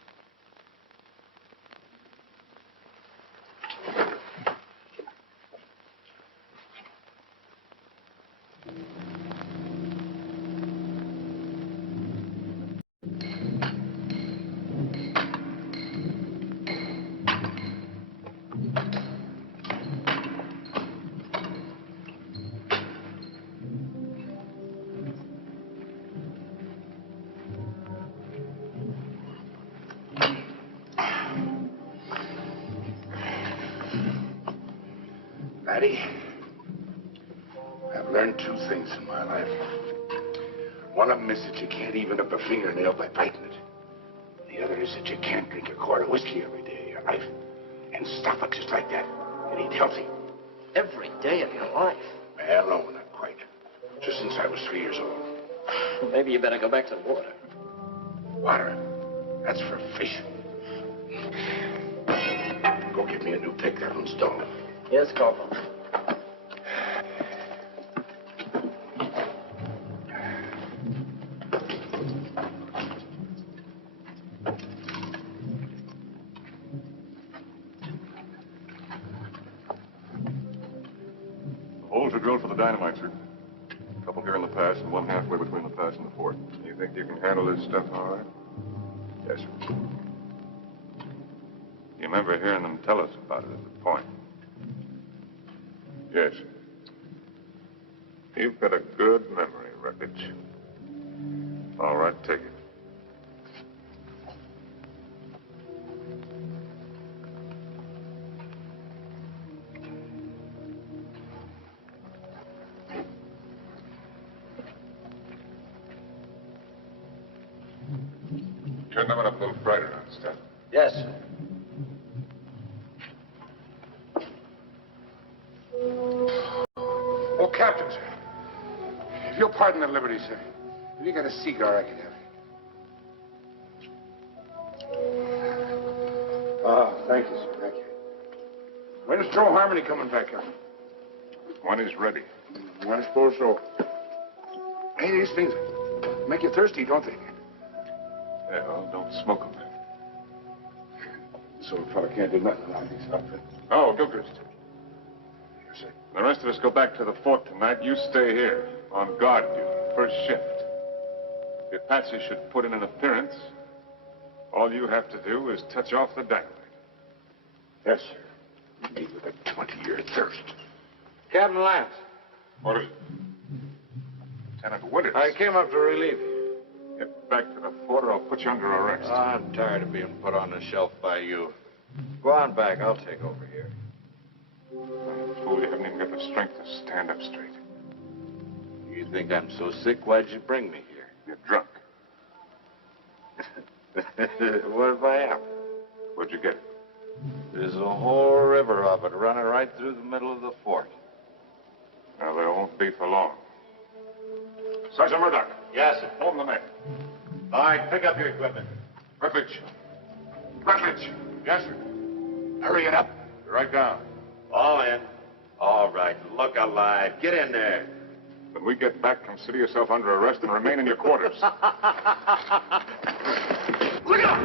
Laddie, I've learned 2 things in my life. One of them is that you can't even up a fingernail by biting it. The other is that you can't drink a quart of whiskey every day of your life and stop it just like that and eat healthy. Every day of your life? Well, no, not quite. Just since I was 3 years old. Well, maybe you better go back to the water. Water? That's for fish. Go get me a new pick. That one's dull. Yes, Corporal. The holes are drilled for the dynamite, sir. A couple here in the pass and one halfway between the pass and the fort. You think you can handle this stuff all right? Yes, sir. You remember hearing them tell us about it at the point? Yes. You've got a good memory, Wreckage. All right, take it. Turn that one up a little brighter, understand? Yes, sir. Oh, Captain, sir. If you'll pardon the liberty, sir. Have you got a cigar I can have? Ah, thank you, sir. Thank you. When's Joe Harmony coming back up? When he's ready. I suppose so. Hey, these things make you thirsty, don't they? Yeah, well, don't smoke them. So a fella can't do nothing around these outfits. Oh, Gilchrist. Yes, sir. The rest of us go back to the fort tonight. You stay here on guard duty, first shift. If Patsy should put in an appearance, all you have to do is touch off the dynamite. Yes, sir. Me with a 20-year thirst. Captain Lance. What is it? Lieutenant Winters. I came up to relieve you. Get back to the fort or I'll put you under arrest. I'm tired of being put on the shelf by you. Go on back. I'll take over here. Fool, you haven't even got the strength to stand up straight. You think I'm so sick? Why'd you bring me here? You're drunk. What if I am? Where'd you get it? There's a whole river of it running right through the middle of the fort. Well, there won't be for long. Sergeant Murdoch. Yes, sir. Hold the men. All right, pick up your equipment. Rutledge. Rutledge. Yes, sir. Hurry it up. Right down. All in. All right, look alive. Get in there. When we get back, consider yourself under arrest and remain in your quarters. Look out!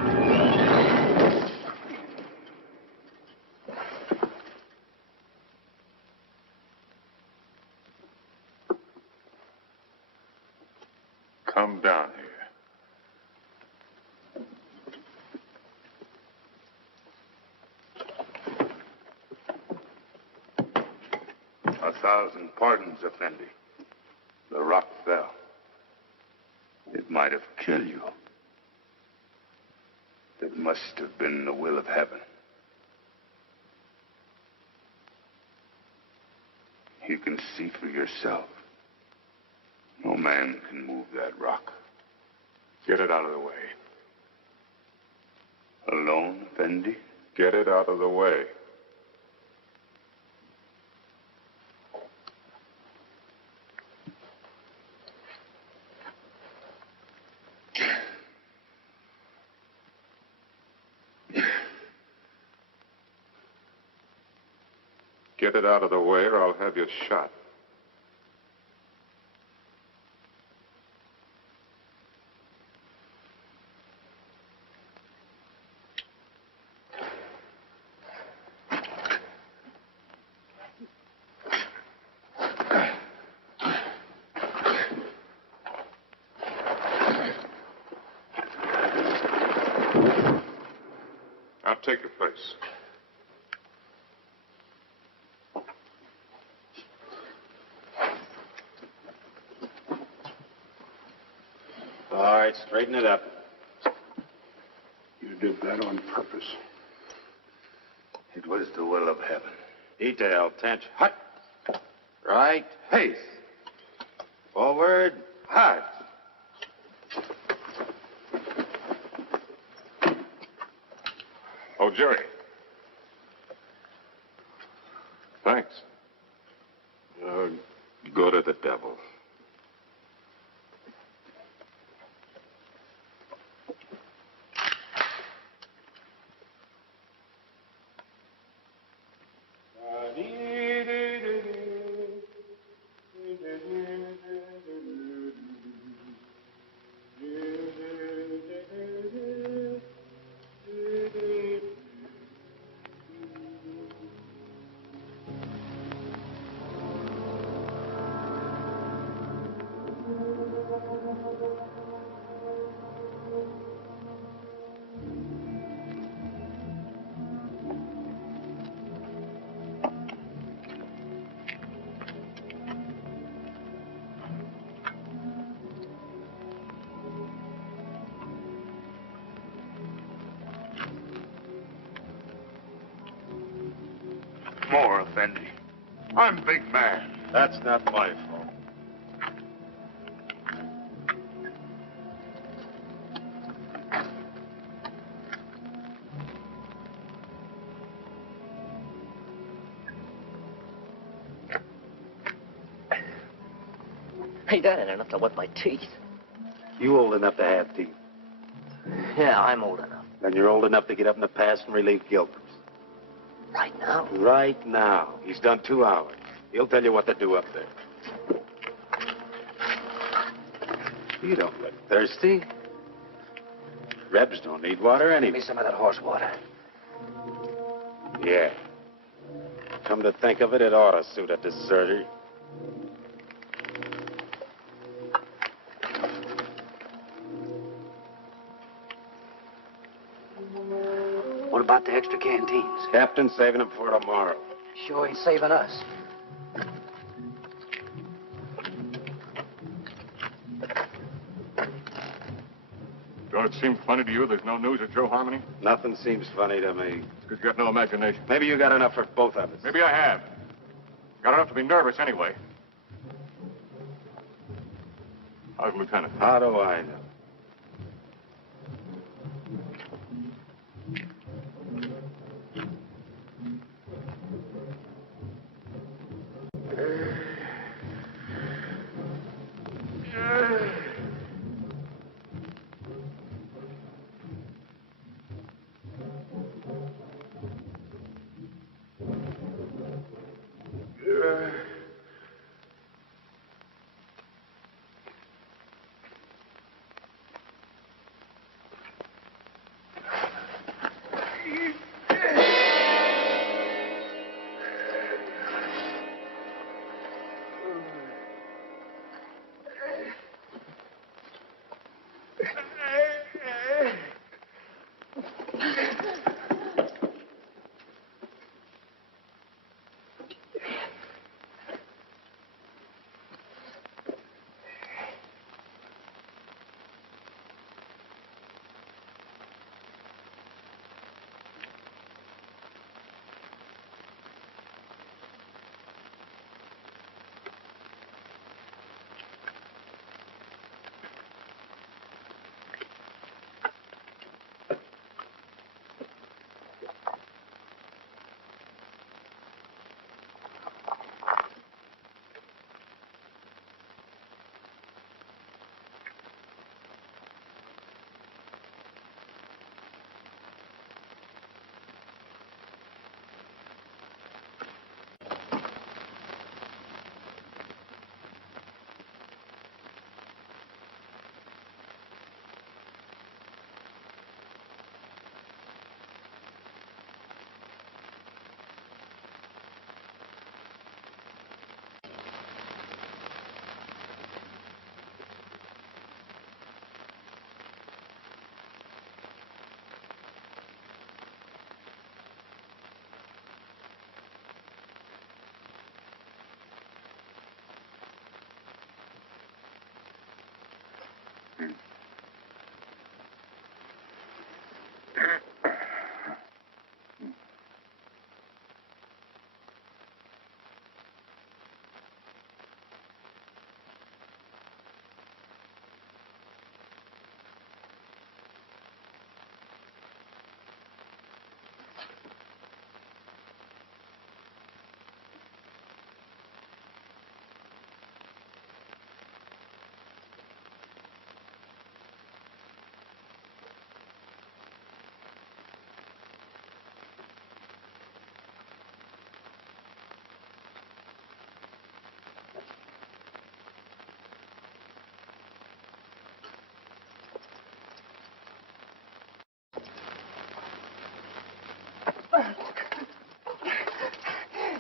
Come down here. 1,000 pardons, Effendi. The rock fell. It might have killed you. It must have been the will of heaven. You can see for yourself. No man can move that rock. Get it out of the way. Alone, Effendi? Get it out of the way. Get it out of the way, or I'll have you shot. Now take your place. All right, straighten it up. You did that on purpose. It was the will of heaven. Detail, tension. Hut. Right. Pace. Forward. Hard. Oh, Jerry. Thanks. Go to the devil. More, Effendi. I'm big man. That's not my fault. Hey, that ain't enough to wet my teeth. You old enough to have teeth. Yeah, I'm old enough. Then you're old enough to get up in the past and relieve Gilchrist. Right now? Right now. He's done 2 hours. He'll tell you what to do up there. You don't look thirsty. Rebs don't need water Give anyway. me some of that horse water. Yeah. Come to think of it, it ought to suit a deserter. What about the extra canteens? Captain's saving them for tomorrow. Sure ain't saving us. Don't it seem funny to you there's no news of Joe Harmony? Nothing seems funny to me. It's because you got no imagination. Maybe you got enough for both of us. Maybe I have. Got enough to be nervous anyway. How's Lieutenant? How do I know?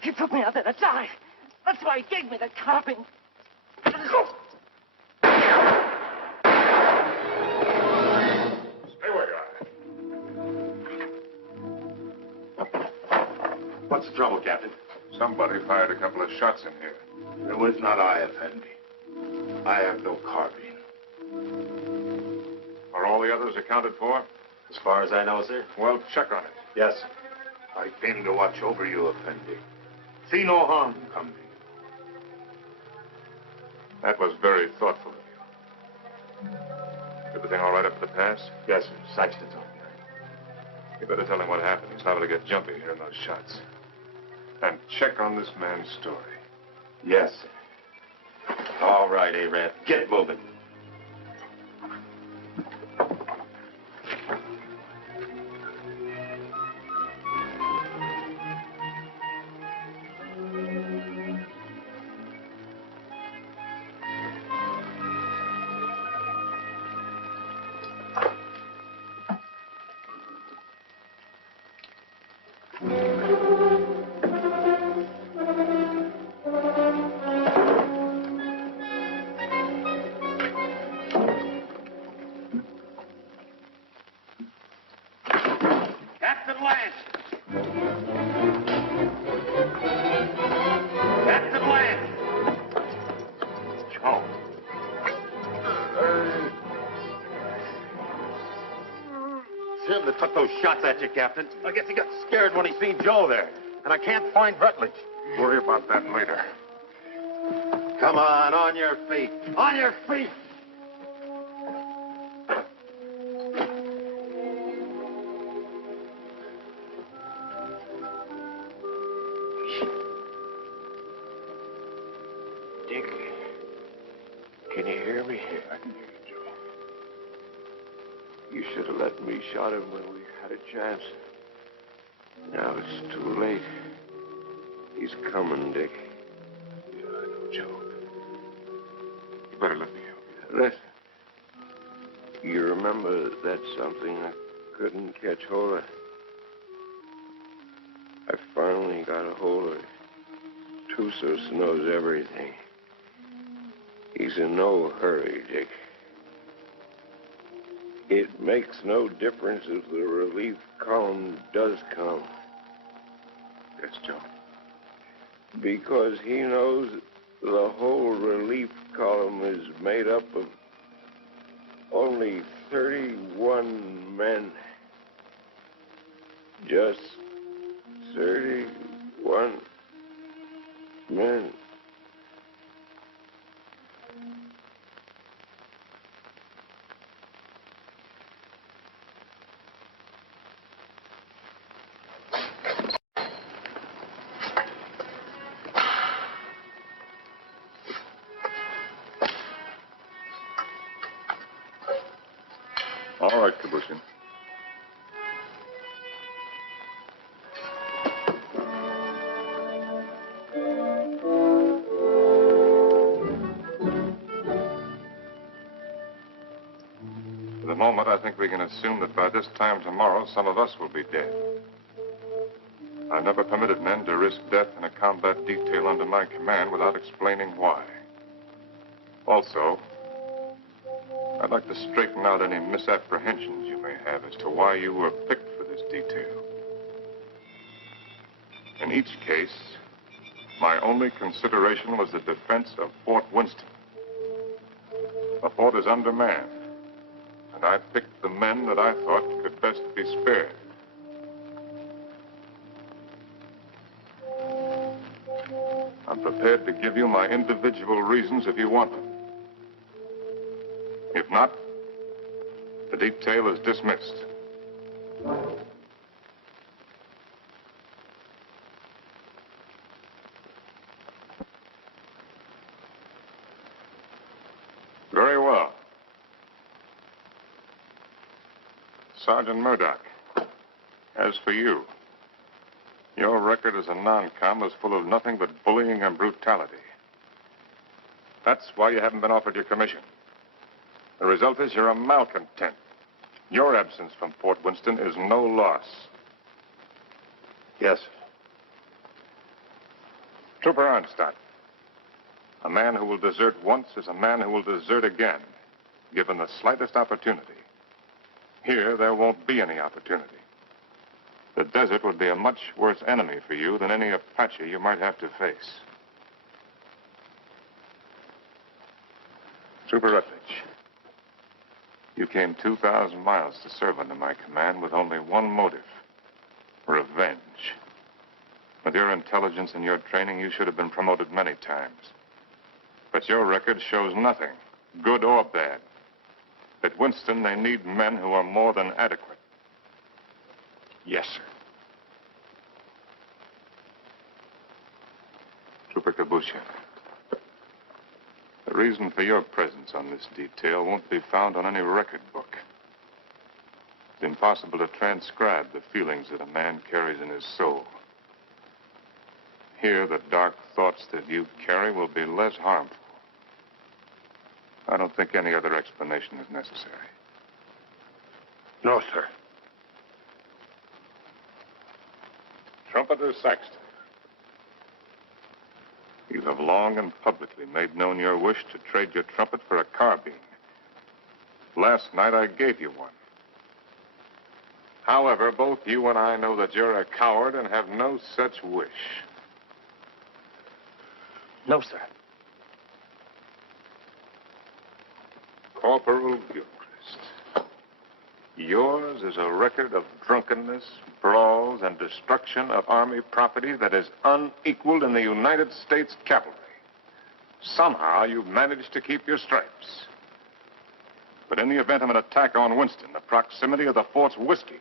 He put me out there to die. That's why he gave me the carving. Stay where you are. What's the trouble, Captain? Somebody fired a couple of shots in here. It was not I, Effendi. I have no carbine. Are all the others accounted for? As far as I know, sir. Well, check on it. Yes. I came to watch over you, Effendi. See no harm come to you. That was very thoughtful of you. Everything all right up the pass? Yes, sir. Saxton's on. You better tell him what happened. He's liable to get jumpy hearing those shots. And check on this man's story. Yes, sir. All right, Arab. Get moving. Captain Lance! Captain Lance! Joe. Him that took those shots at you, Captain. I guess he got scared when he seen Joe there. And I can't find Rutledge. Worry about that later. Come on your feet. On your feet! Dick, can you hear me? I can hear you, Joe. You should have let me shot him when we had a chance. Now it's too late. He's coming, Dick. Yeah, I know, Joe. You better let me help you. Listen. You remember that something I couldn't catch hold of? I finally got a hold of it. Tussos knows everything. He's in no hurry, Dick. It makes no difference if the relief column does come. Yes, Joe. Because he knows the whole relief column is made up of only 31 men. Just 31 men. All right, Kabushin. For the moment, I think we can assume that by this time tomorrow, some of us will be dead. I've never permitted men to risk death in a combat detail under my command without explaining why. Also, I'd like to straighten out any misapprehensions you may have as to why you were picked for this detail. In each case, my only consideration was the defense of Fort Winston. The fort is undermanned, I picked the men that I thought could best be spared. I'm prepared to give you my individual reasons if you want them. If not, the detail is dismissed. Very well. Sergeant Murdoch, as for you, your record as a non-com is full of nothing but bullying and brutality. That's why you haven't been offered your commission. The result is you're a malcontent. Your absence from Fort Winston is no loss. Yes, sir. Trooper Arnstadt, a man who will desert once is a man who will desert again, given the slightest opportunity. Here, there won't be any opportunity. The desert would be a much worse enemy for you than any Apache you might have to face. Trooper Rutledge, you came 2,000 miles to serve under my command with only one motive: revenge. With your intelligence and your training, you should have been promoted many times. But your record shows nothing, good or bad. At Winston, they need men who are more than adequate. Yes, sir. Trooper Kabusha, the reason for your presence on this detail won't be found on any record book. It's impossible to transcribe the feelings that a man carries in his soul. Here, the dark thoughts that you carry will be less harmful. I don't think any other explanation is necessary. No, sir. Trumpeter Saxton, you have long and publicly made known your wish to trade your trumpet for a carbine. Last night, I gave you one. However, both you and I know that you're a coward and have no such wish. No, sir. Corporal Gilchrist, yours is a record of drunkenness, brawls, and destruction of Army property that is unequaled in the United States cavalry. Somehow, you've managed to keep your stripes. But in the event of an attack on Winston, the proximity of the fort's whiskey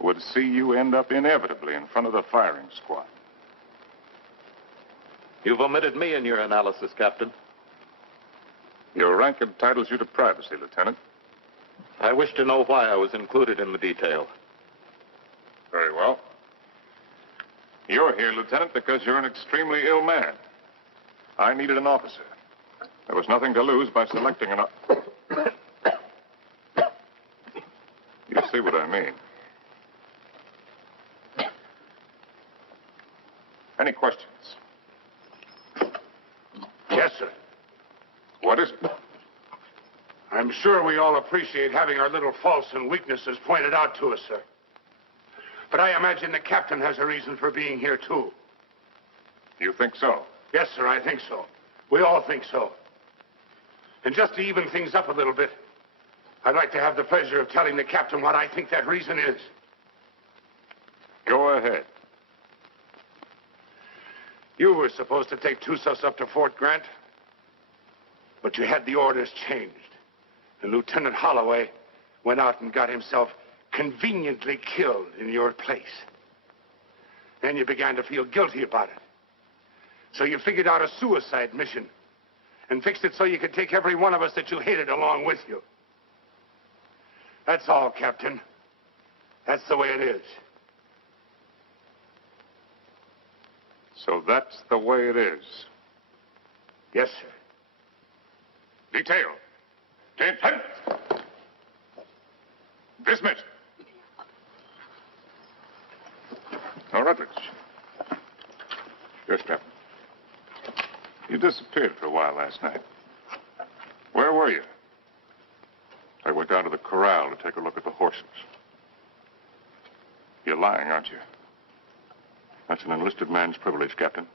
would see you end up inevitably in front of the firing squad. You've omitted me in your analysis, Captain. Your rank entitles you to privacy, Lieutenant. I wish to know why I was included in the detail. Very well. You're here, Lieutenant, because you're an extremely ill man. I needed an officer. There was nothing to lose by selecting an... You see what I mean. Any questions? Yes, sir. What is it? I'm sure we all appreciate having our little faults and weaknesses pointed out to us, sir. But I imagine the captain has a reason for being here, too. You think so? Yes, sir, I think so. We all think so. And just to even things up a little bit, I'd like to have the pleasure of telling the captain what I think that reason is. Go ahead. You were supposed to take Tussos up to Fort Grant, but you had the orders changed. And Lieutenant Holloway went out and got himself conveniently killed in your place. Then you began to feel guilty about it. So you figured out a suicide mission and fixed it so you could take every one of us that you hated along with you. That's all, Captain. That's the way it is. So that's the way it is. Yes, sir. Detail. Attention. Dismissed. Now, Rutledge. Yes, Captain. You disappeared for a while last night. Where were you? I went down to the corral to take a look at the horses. You're lying, aren't you? That's an enlisted man's privilege, Captain.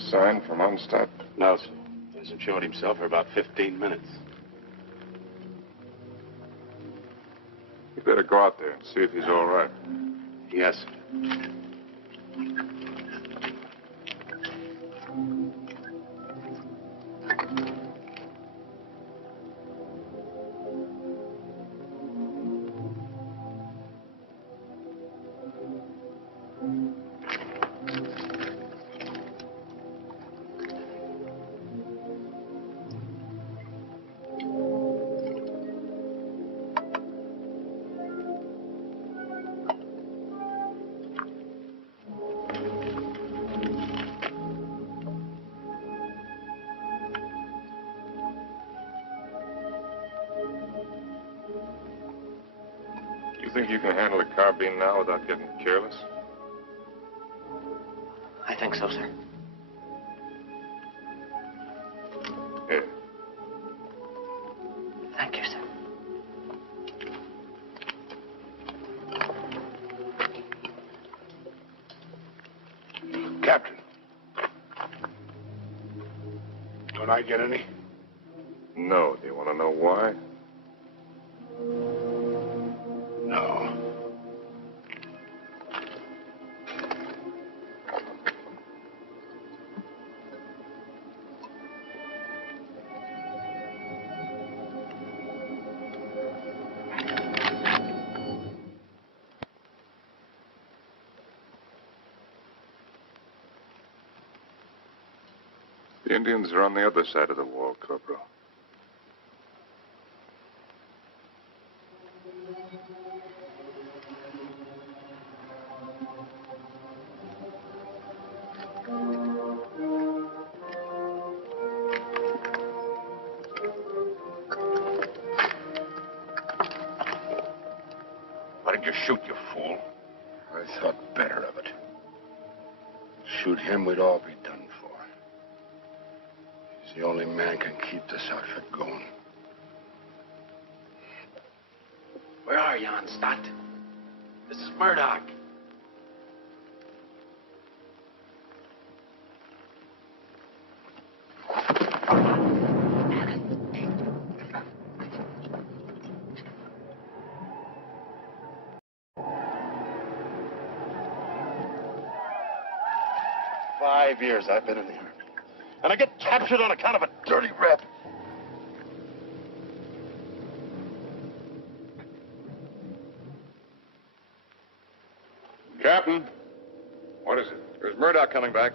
sign from Onstadt? No, sir. He hasn't showed himself for about 15 minutes. You better go out there and see if he's all right. Yes, sir. You think you can handle a carbine now without getting careless? I think so, sir. Here. Thank you, sir. Captain. Don't I get any? No. Do you want to know why? No. The Indians are on the other side of the wall, Corporal. Why did you shoot, you fool? I thought better of it. Shoot him, we'd all be done for. He's the only man can keep this outfit going. Where are you, Onstadt? This is Murdoch. "5 years I've been in the Army. And I get captured on account of a dirty rep. Captain, what is it? There's Murdoch coming back.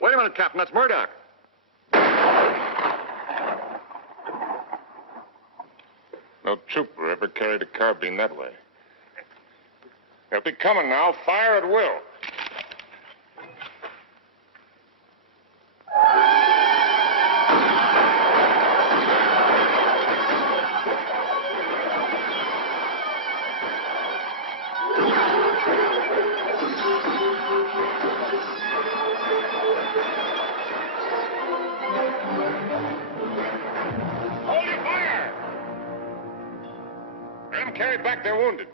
Wait a minute, Captain. That's Murdoch. No trooper ever carried a carbine that way. They'll be coming now. Fire at will. Hold your fire! Let them carry back their wounded.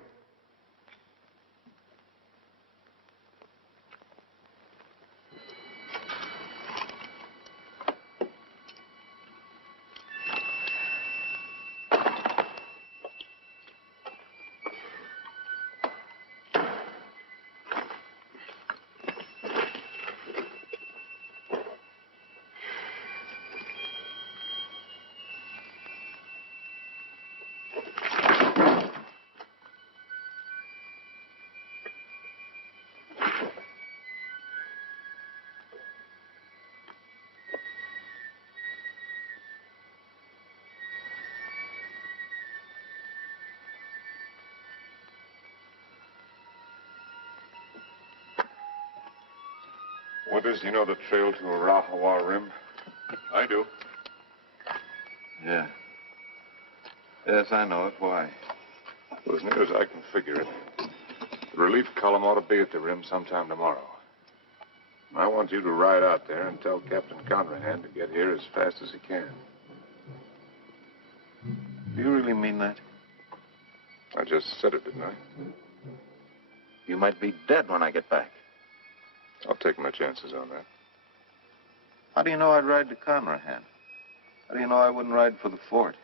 Withers, you know the trail to Arahawa Rim? I do. Yeah. Yes, I know it. Why? Well, as near as I can figure it, the relief column ought to be at the rim sometime tomorrow. I want you to ride out there and tell Captain Conrahan to get here as fast as he can. Do you really mean that? I just said it, didn't I? You might be dead when I get back. I'll take my chances on that. How do you know I'd ride to Conrahan? How do you know I wouldn't ride for the fort?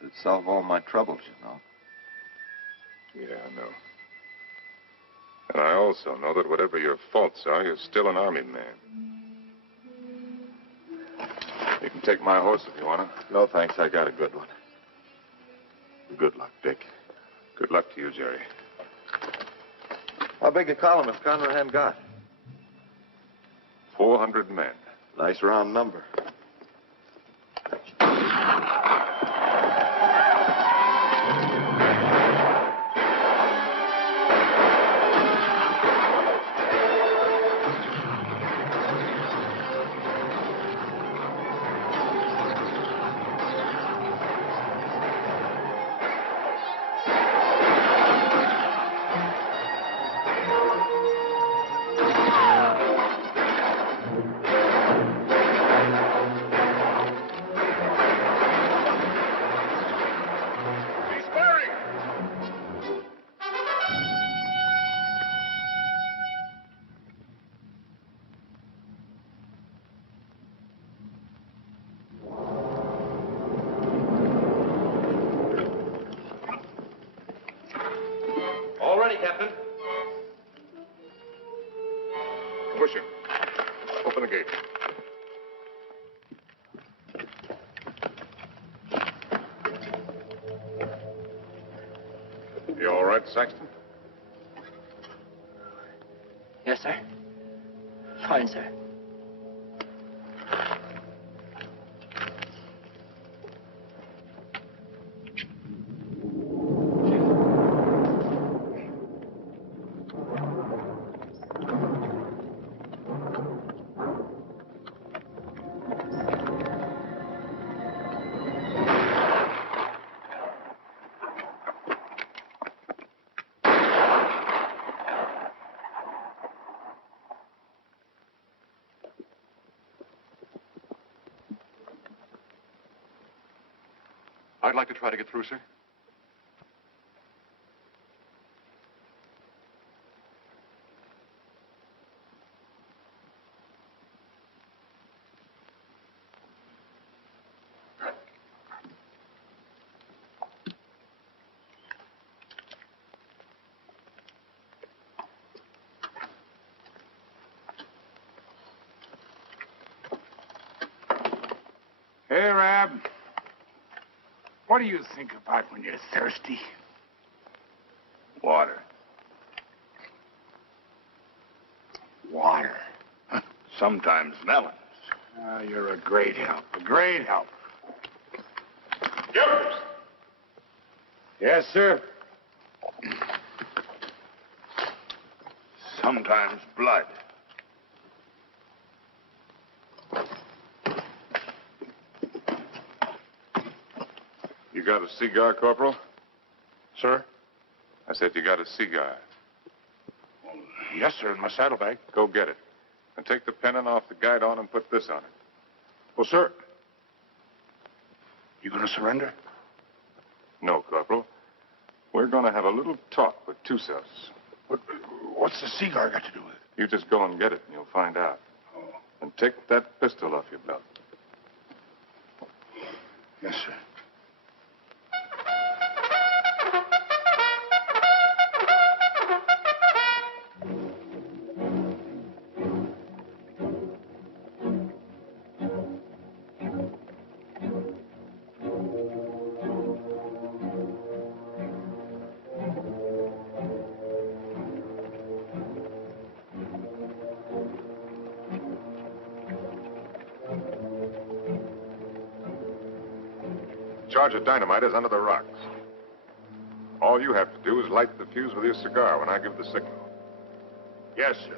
It'd solve all my troubles, you know. Yeah, I know. And I also know that whatever your faults are, you're still an army man. You can take my horse if you want to. No, thanks. I got a good one. Good luck, Dick. Good luck to you, Jerry. How big a column has Conrahan got? 400 men. Nice round number. All ready, Captain. Push him. Open the gate. You all right, Saxton? Yes, sir. Fine, sir. I'd like to try to get through, sir. Hey, Rab. What do you think about when you're thirsty? Water. Water. Sometimes melons. You're a great help. A great help. Jokers! Yes, sir. Sometimes blood. You got a cigar, Corporal? Sir? I said you got a cigar. Yes, sir, in my saddlebag. Go get it. And take the pennon off the guidon and put this on it. Well, sir. You gonna surrender? No, Corporal. We're going to have a little talk with Tussos. What's the cigar got to do with it? You just go and get it, and you'll find out. Oh. And take that pistol off your belt. Yes, sir. Charge of dynamite is under the rocks. All you have to do is light the fuse with your cigar when I give the signal. Yes, sir.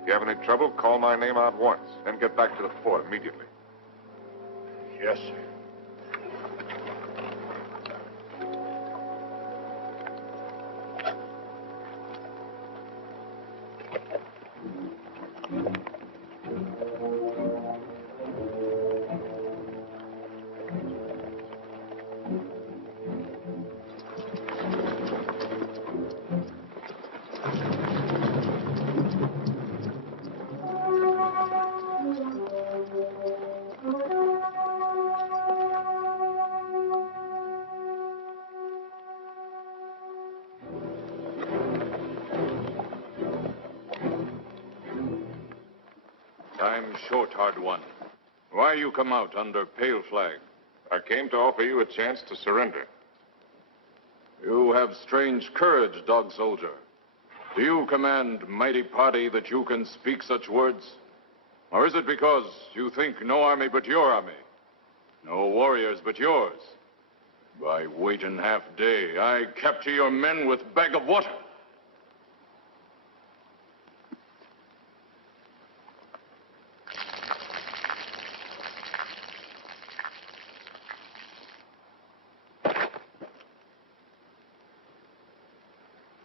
If you have any trouble, call my name out once, then get back to the fort immediately. Yes, sir. short, hard one. Why you come out under pale flag? I came to offer you a chance to surrender. You have strange courage, dog soldier. Do you command mighty party that you can speak such words? Or is it because you think no army but your army? No warriors but yours? By waiting half day, I capture your men with bag of water.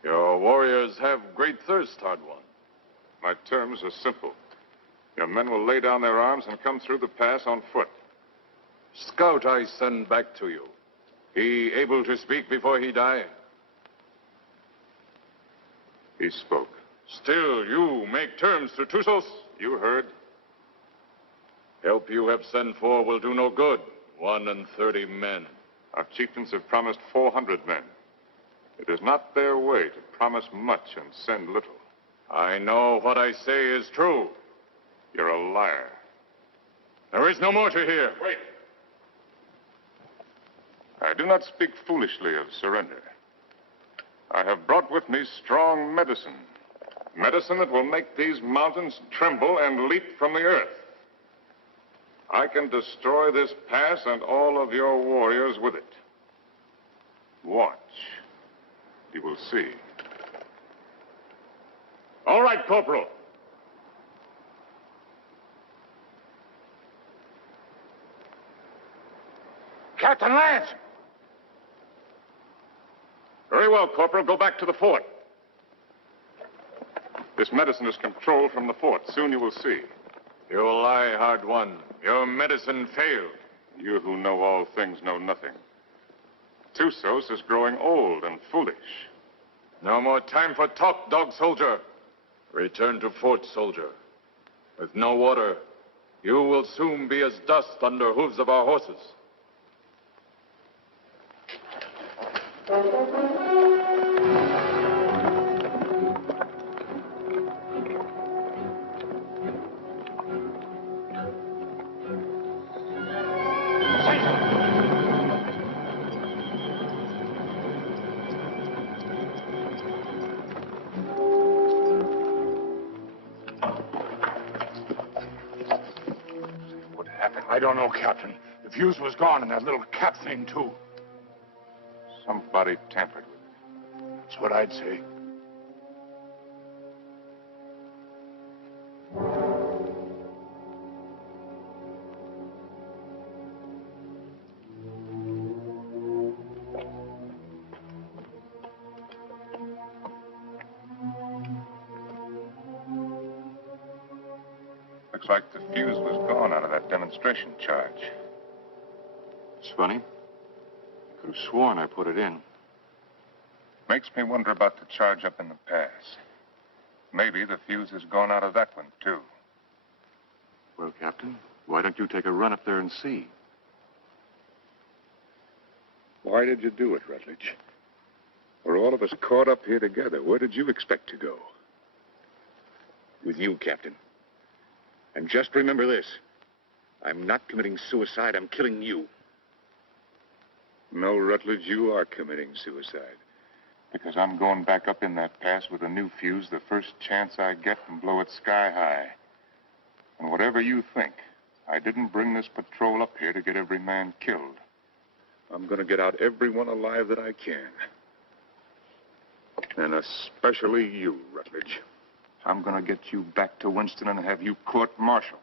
Your warriors have great thirst, hard one. My terms are simple. Your men will lay down their arms and come through the pass on foot. Scout I send back to you. He able to speak before he die? He spoke. Still, you make terms to Tussos? You heard. Help you have sent for will do no good. 31 men. Our chieftains have promised 400 men. It is not their way to promise much and send little. I know what I say is true. You're a liar. There is no more to hear. Wait. I do not speak foolishly of surrender. I have brought with me strong medicine. Medicine that will make these mountains tremble and leap from the earth. I can destroy this pass and all of your warriors with it. Watch. You will see. All right, Corporal. Captain Lance! Very well, Corporal. Go back to the fort. This medicine is controlled from the fort. Soon you will see. You lie, hard one. Your medicine failed. You who know all things know nothing. Tussos is growing old and foolish. No more time for talk, dog soldier. Return to fort, soldier. With no water, you will soon be as dust under hooves of our horses. I don't know, Captain. The fuse was gone and that little cap thing, too. Somebody tampered with it. That's what I'd say. Looks like the fuse was gone out of that demonstration charge. It's funny. I could have sworn I put it in. Makes me wonder about the charge up in the pass. Maybe the fuse has gone out of that one, too. Well, Captain, why don't you take a run up there and see? Why did you do it, Rutledge? We're all of us caught up here together. Where did you expect to go? With you, Captain. And just remember this. I'm not committing suicide. I'm killing you. No, Rutledge, you are committing suicide. Because I'm going back up in that pass with a new fuse the first chance I get and blow it sky high. And whatever you think, I didn't bring this patrol up here to get every man killed. I'm going to get out everyone alive that I can. And especially you, Rutledge. I'm going to get you back to Winston and have you court-martialed.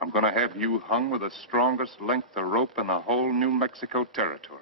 I'm going to have you hung with the strongest length of rope in the whole New Mexico territory.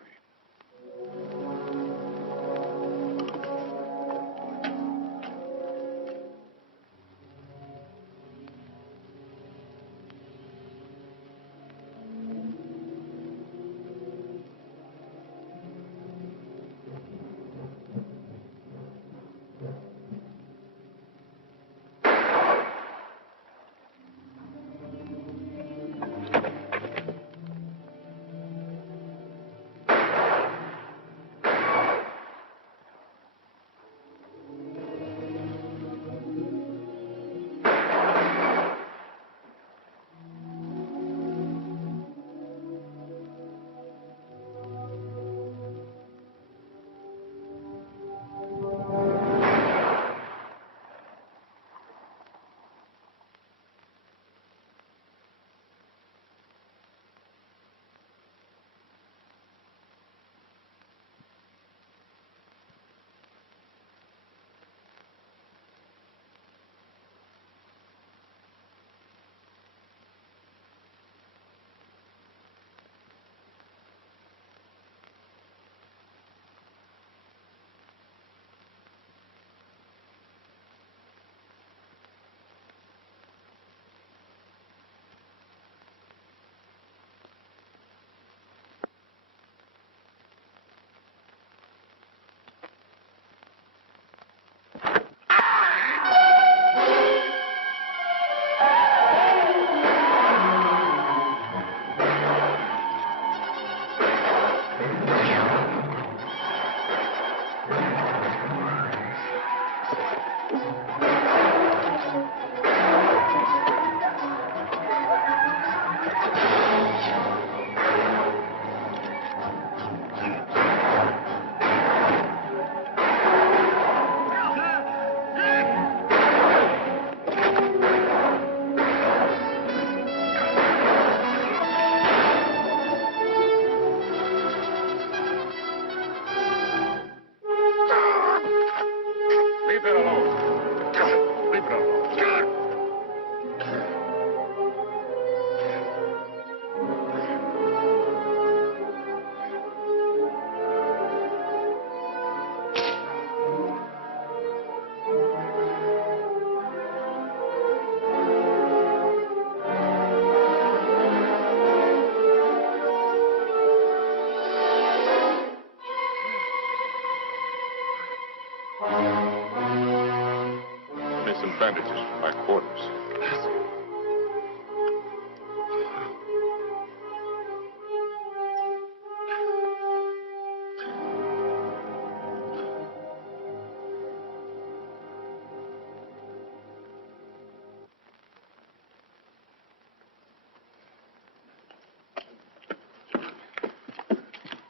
Need some bandages for my quarters.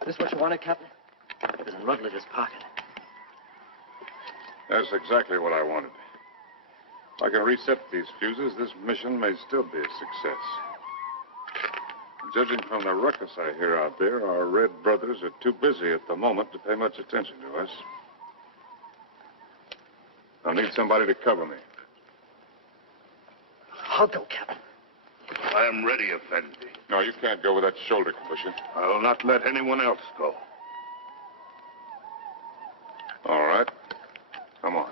This what you wanted, Captain? It was in Rutledge's pocket. That's exactly what I wanted. If I can reset these fuses, this mission may still be a success. Judging from the ruckus I hear out there, our Red brothers are too busy at the moment to pay much attention to us. I'll need somebody to cover me. I'll go, Captain. I am ready, Effendi. No, you can't go with that shoulder condition. I will not let anyone else go. All right. Come on.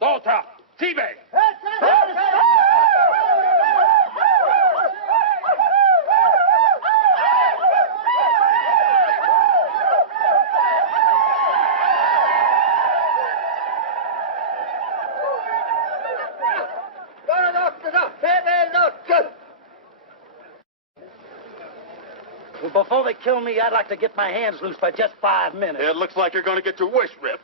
Volta! T-Bay! Well, before they kill me, I'd like to get my hands loose for just 5 minutes. It looks like you're going to get your wish ripped.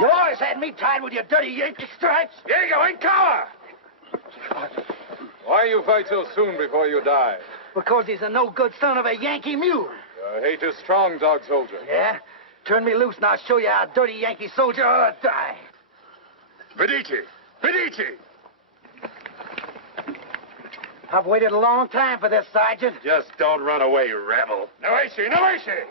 You always had me tied with your dirty Yankee stripes. Diego, in cover! Why you fight so soon before you die? Because he's a no-good son of a Yankee mule. Your hate is strong, dog soldier. Yeah? Turn me loose and I'll show you how a dirty Yankee soldier ought to die. Medici! Medici! I've waited a long time for this, Sergeant. Just don't run away, you rebel. Noeshi, Noeshi!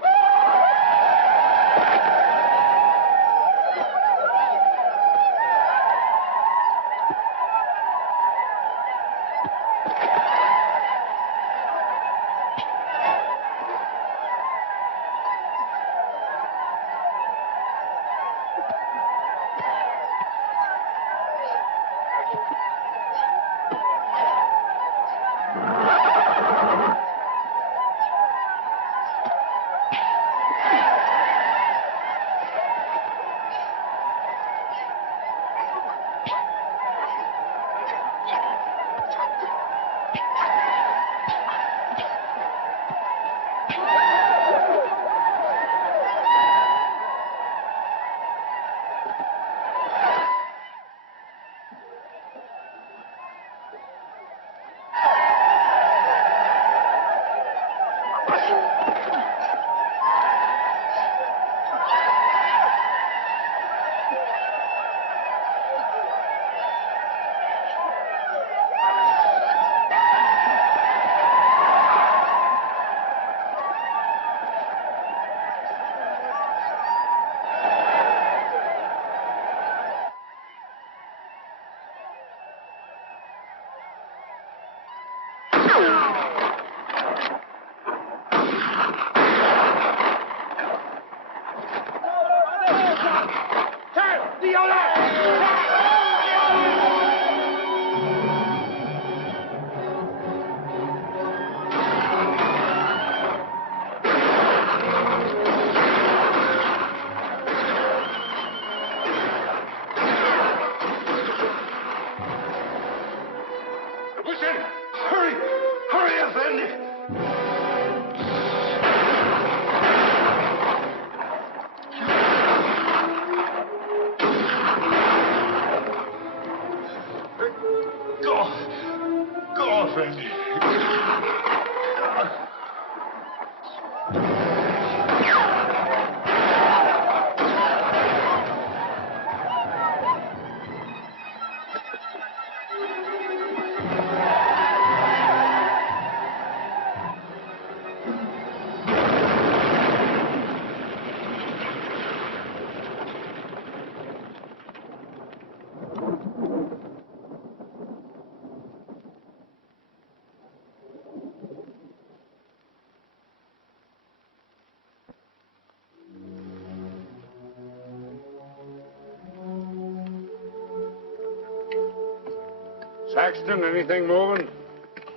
Saxton, anything moving?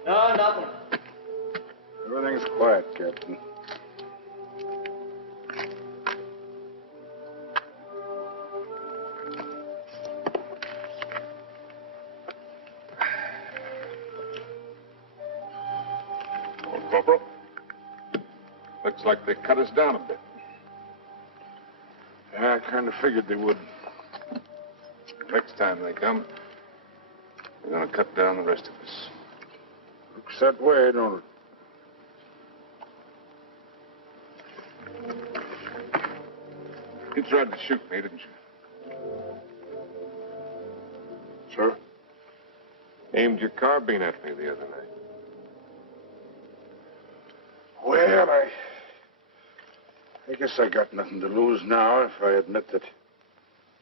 No, nothing. Everything's quiet, Captain. Oh, Corporal. Looks like they cut us down a bit. Yeah, I kind of figured they would. Next time they come, they're going to cut down the rest of us. Looks that way, don't it? You tried to shoot me, didn't you? Sir? Aimed your carbine at me the other night. Well, I guess I got nothing to lose now if I admit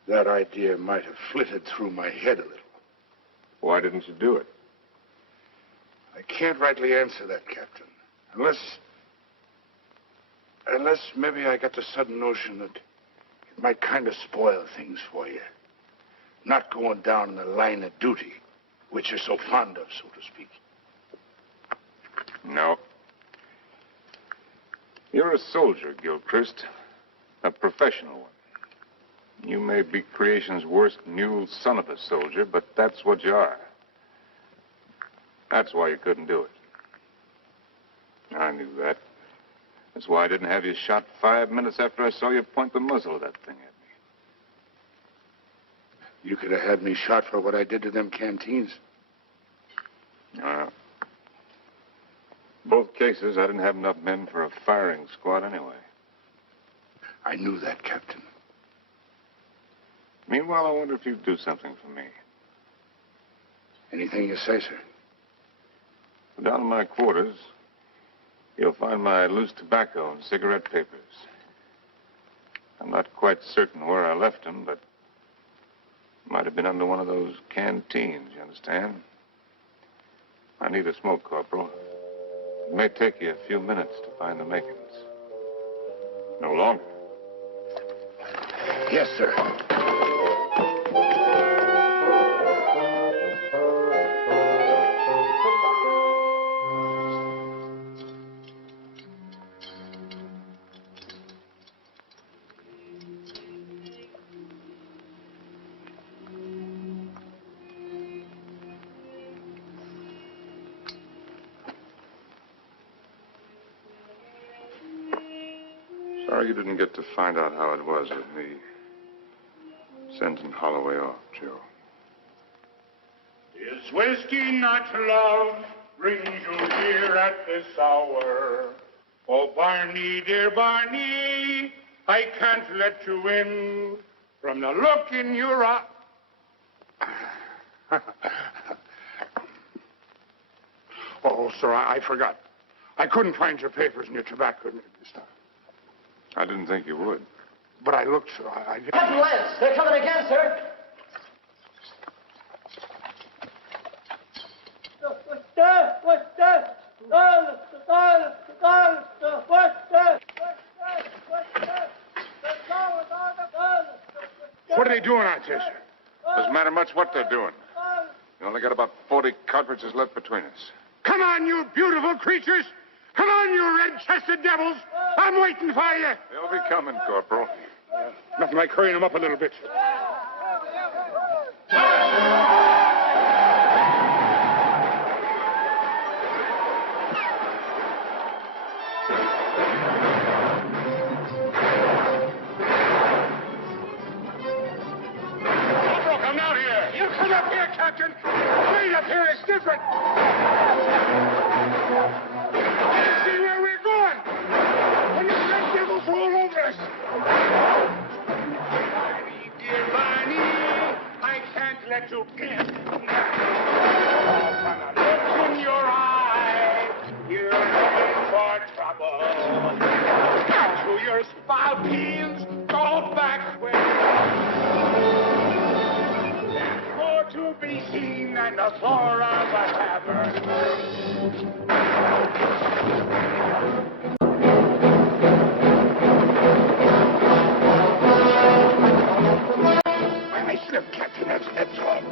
that idea might have flitted through my head a little. Why didn't you do it? I can't rightly answer that, Captain. Unless maybe I got the sudden notion that it might kind of spoil things for you. Not going down in the line of duty, which you're so fond of, so to speak. No. You're a soldier, Gilchrist. A professional one. You may be creation's worst mule son of a soldier, but that's what you are. That's why you couldn't do it. I knew that. That's why I didn't have you shot 5 minutes after I saw you point the muzzle of that thing at me. You could have had me shot for what I did to them canteens. Both cases, I didn't have enough men for a firing squad anyway. I knew that, Captain. Meanwhile, I wonder if you'd do something for me. Anything you say, sir. Down in my quarters, you'll find my loose tobacco and cigarette papers. I'm not quite certain where I left them, but might have been under one of those canteens, you understand? I need a smoke, Corporal. It may take you a few minutes to find the makings. No longer. Yes, sir. Sorry you didn't get to find out how it was with me sending Holloway off, Joe. Is whiskey not love brings you here at this hour? Oh, Barney, dear Barney, I can't let you in from the look in your eye. Oh, sir, I forgot. I couldn't find your papers and your tobacco this time. I didn't think you would. But I looked, sir. Captain Lance, they're coming again, sir. What are they doing out there, sir? Doesn't matter much what they're doing. We only got about 40 cartridges left between us. Come on, you beautiful creatures! Come on, you red-chested devils! I'm waiting for you! They'll be coming, Corporal. Nothing like hurrying them up a little bit. Corporal, come down here! You come up here, Captain! Wait up here, it's different! See where we're going! And these red devils all over us! Barney, dear Barney, I can't let you in. From the look in your eye, you're looking for trouble. To your spouties, go back where there's more to be seen than the floor of a tavern. I slipped, Captain. That's all.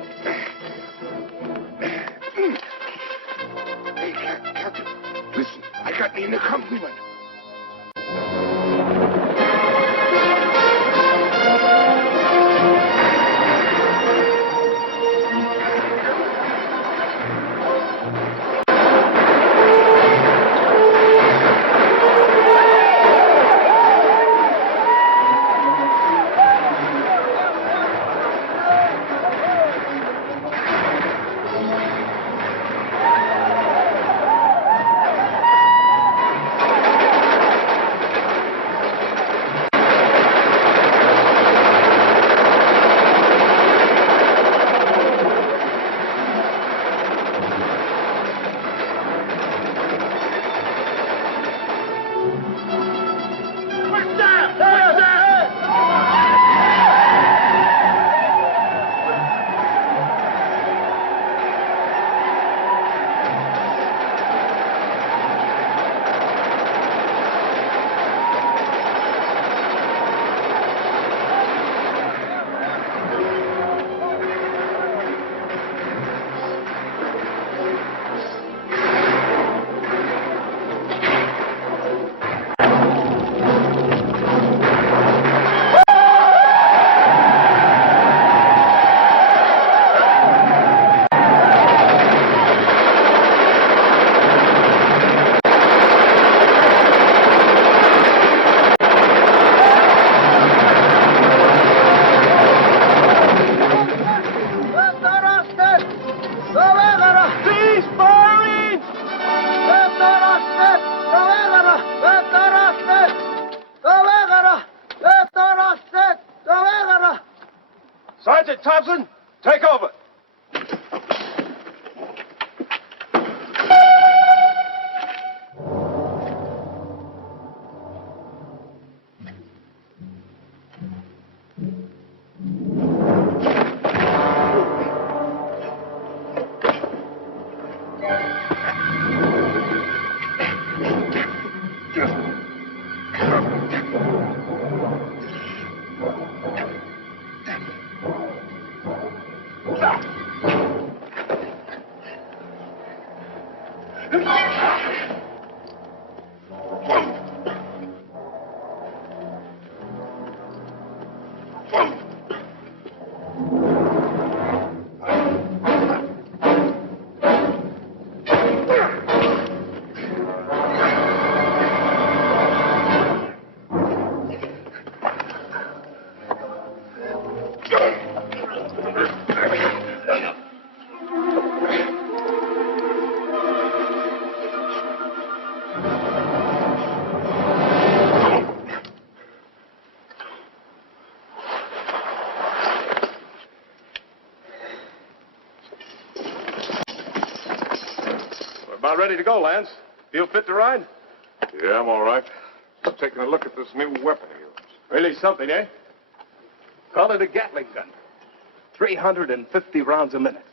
Sergeant Thompson, take over. About ready to go, Lance. Feel fit to ride? Yeah, I'm all right. Just taking a look at this new weapon of yours. Really something, eh? Call it a Gatling gun. 350 rounds a minute.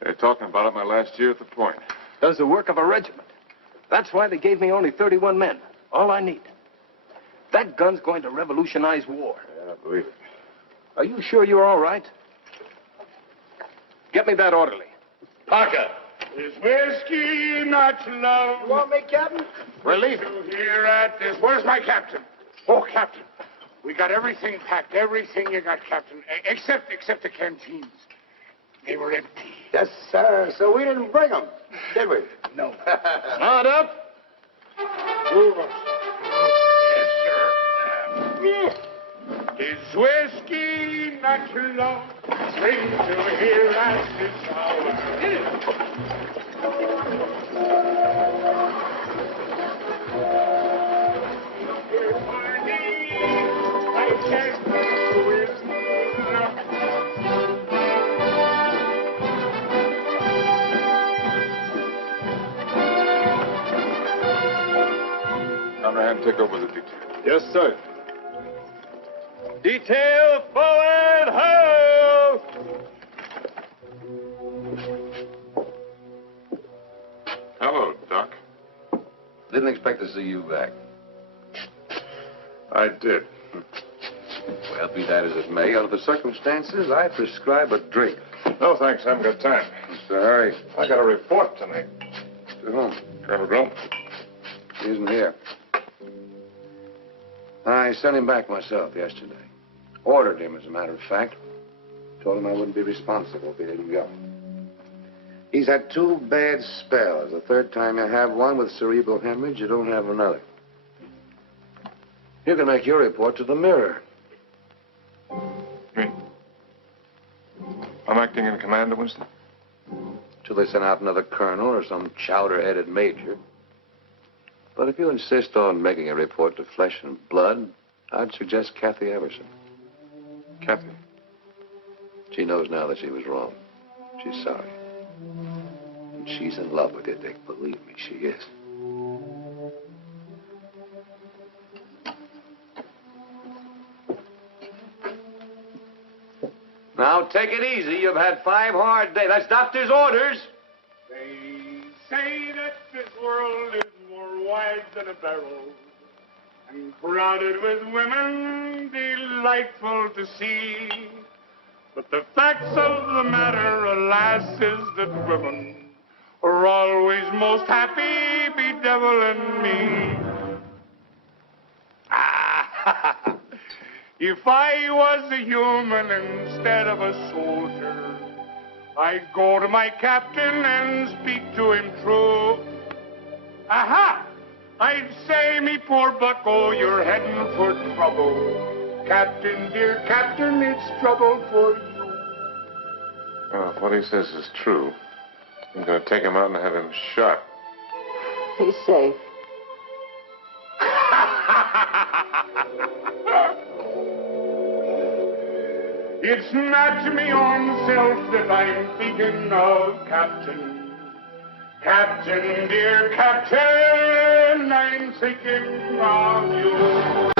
They're talking about it my last year at the point. Does the work of a regiment. That's why they gave me only 31 men. All I need. That gun's going to revolutionize war. Yeah, I believe it. Are you sure you're all right? Get me that orderly. Parker. Is whiskey not love? You want me, Captain? Relief. Here at this. Where's my captain? Oh, Captain. We got everything packed. Everything you got, Captain. Except the canteens. They were empty. Yes, sir. So we didn't bring them, did we? No. Not up. Move us. Yes, sir. Is whiskey not love? Sing to here at this hour. Conrad, take over the detail. Yes, sir. Detail forward, ho! Hello, Doc. Didn't expect to see you back. I did. Well, be that as it may, under the circumstances, I prescribe a drink. No, thanks. I haven't got time. Mr. Harry. I got a report tonight. To whom? Colonel Grump. He isn't here. I sent him back myself yesterday. Ordered him, as a matter of fact. Told him I wouldn't be responsible if he didn't go. He's had 2 bad spells. The third time you have one with cerebral hemorrhage, you don't have another. You can make your report to the Mirror. Me? I'm acting in command of Winston? Till they send out another colonel or some chowder-headed major. But if you insist on making a report to Flesh and Blood, I'd suggest Kathy Everson. Kathy? She knows now that she was wrong. She's sorry. And she's in love with you, Dick. Believe me, she is. Now, take it easy. You've had 5 hard days. That's doctor's orders. They say that this world is more wide than a barrel and crowded with women delightful to see. But the facts of the matter, alas, is that women are always most happy, bedeviling me. If I was a human instead of a soldier, I'd go to my captain and speak to him true. Aha! I'd say, me poor bucko, you're heading for trouble. Captain, dear captain, it's trouble for you. Well, if what he says is true, I'm going to take him out and have him shot. He's safe. It's not me own self that I'm thinking of, Captain. Captain, dear Captain, I'm thinking of you.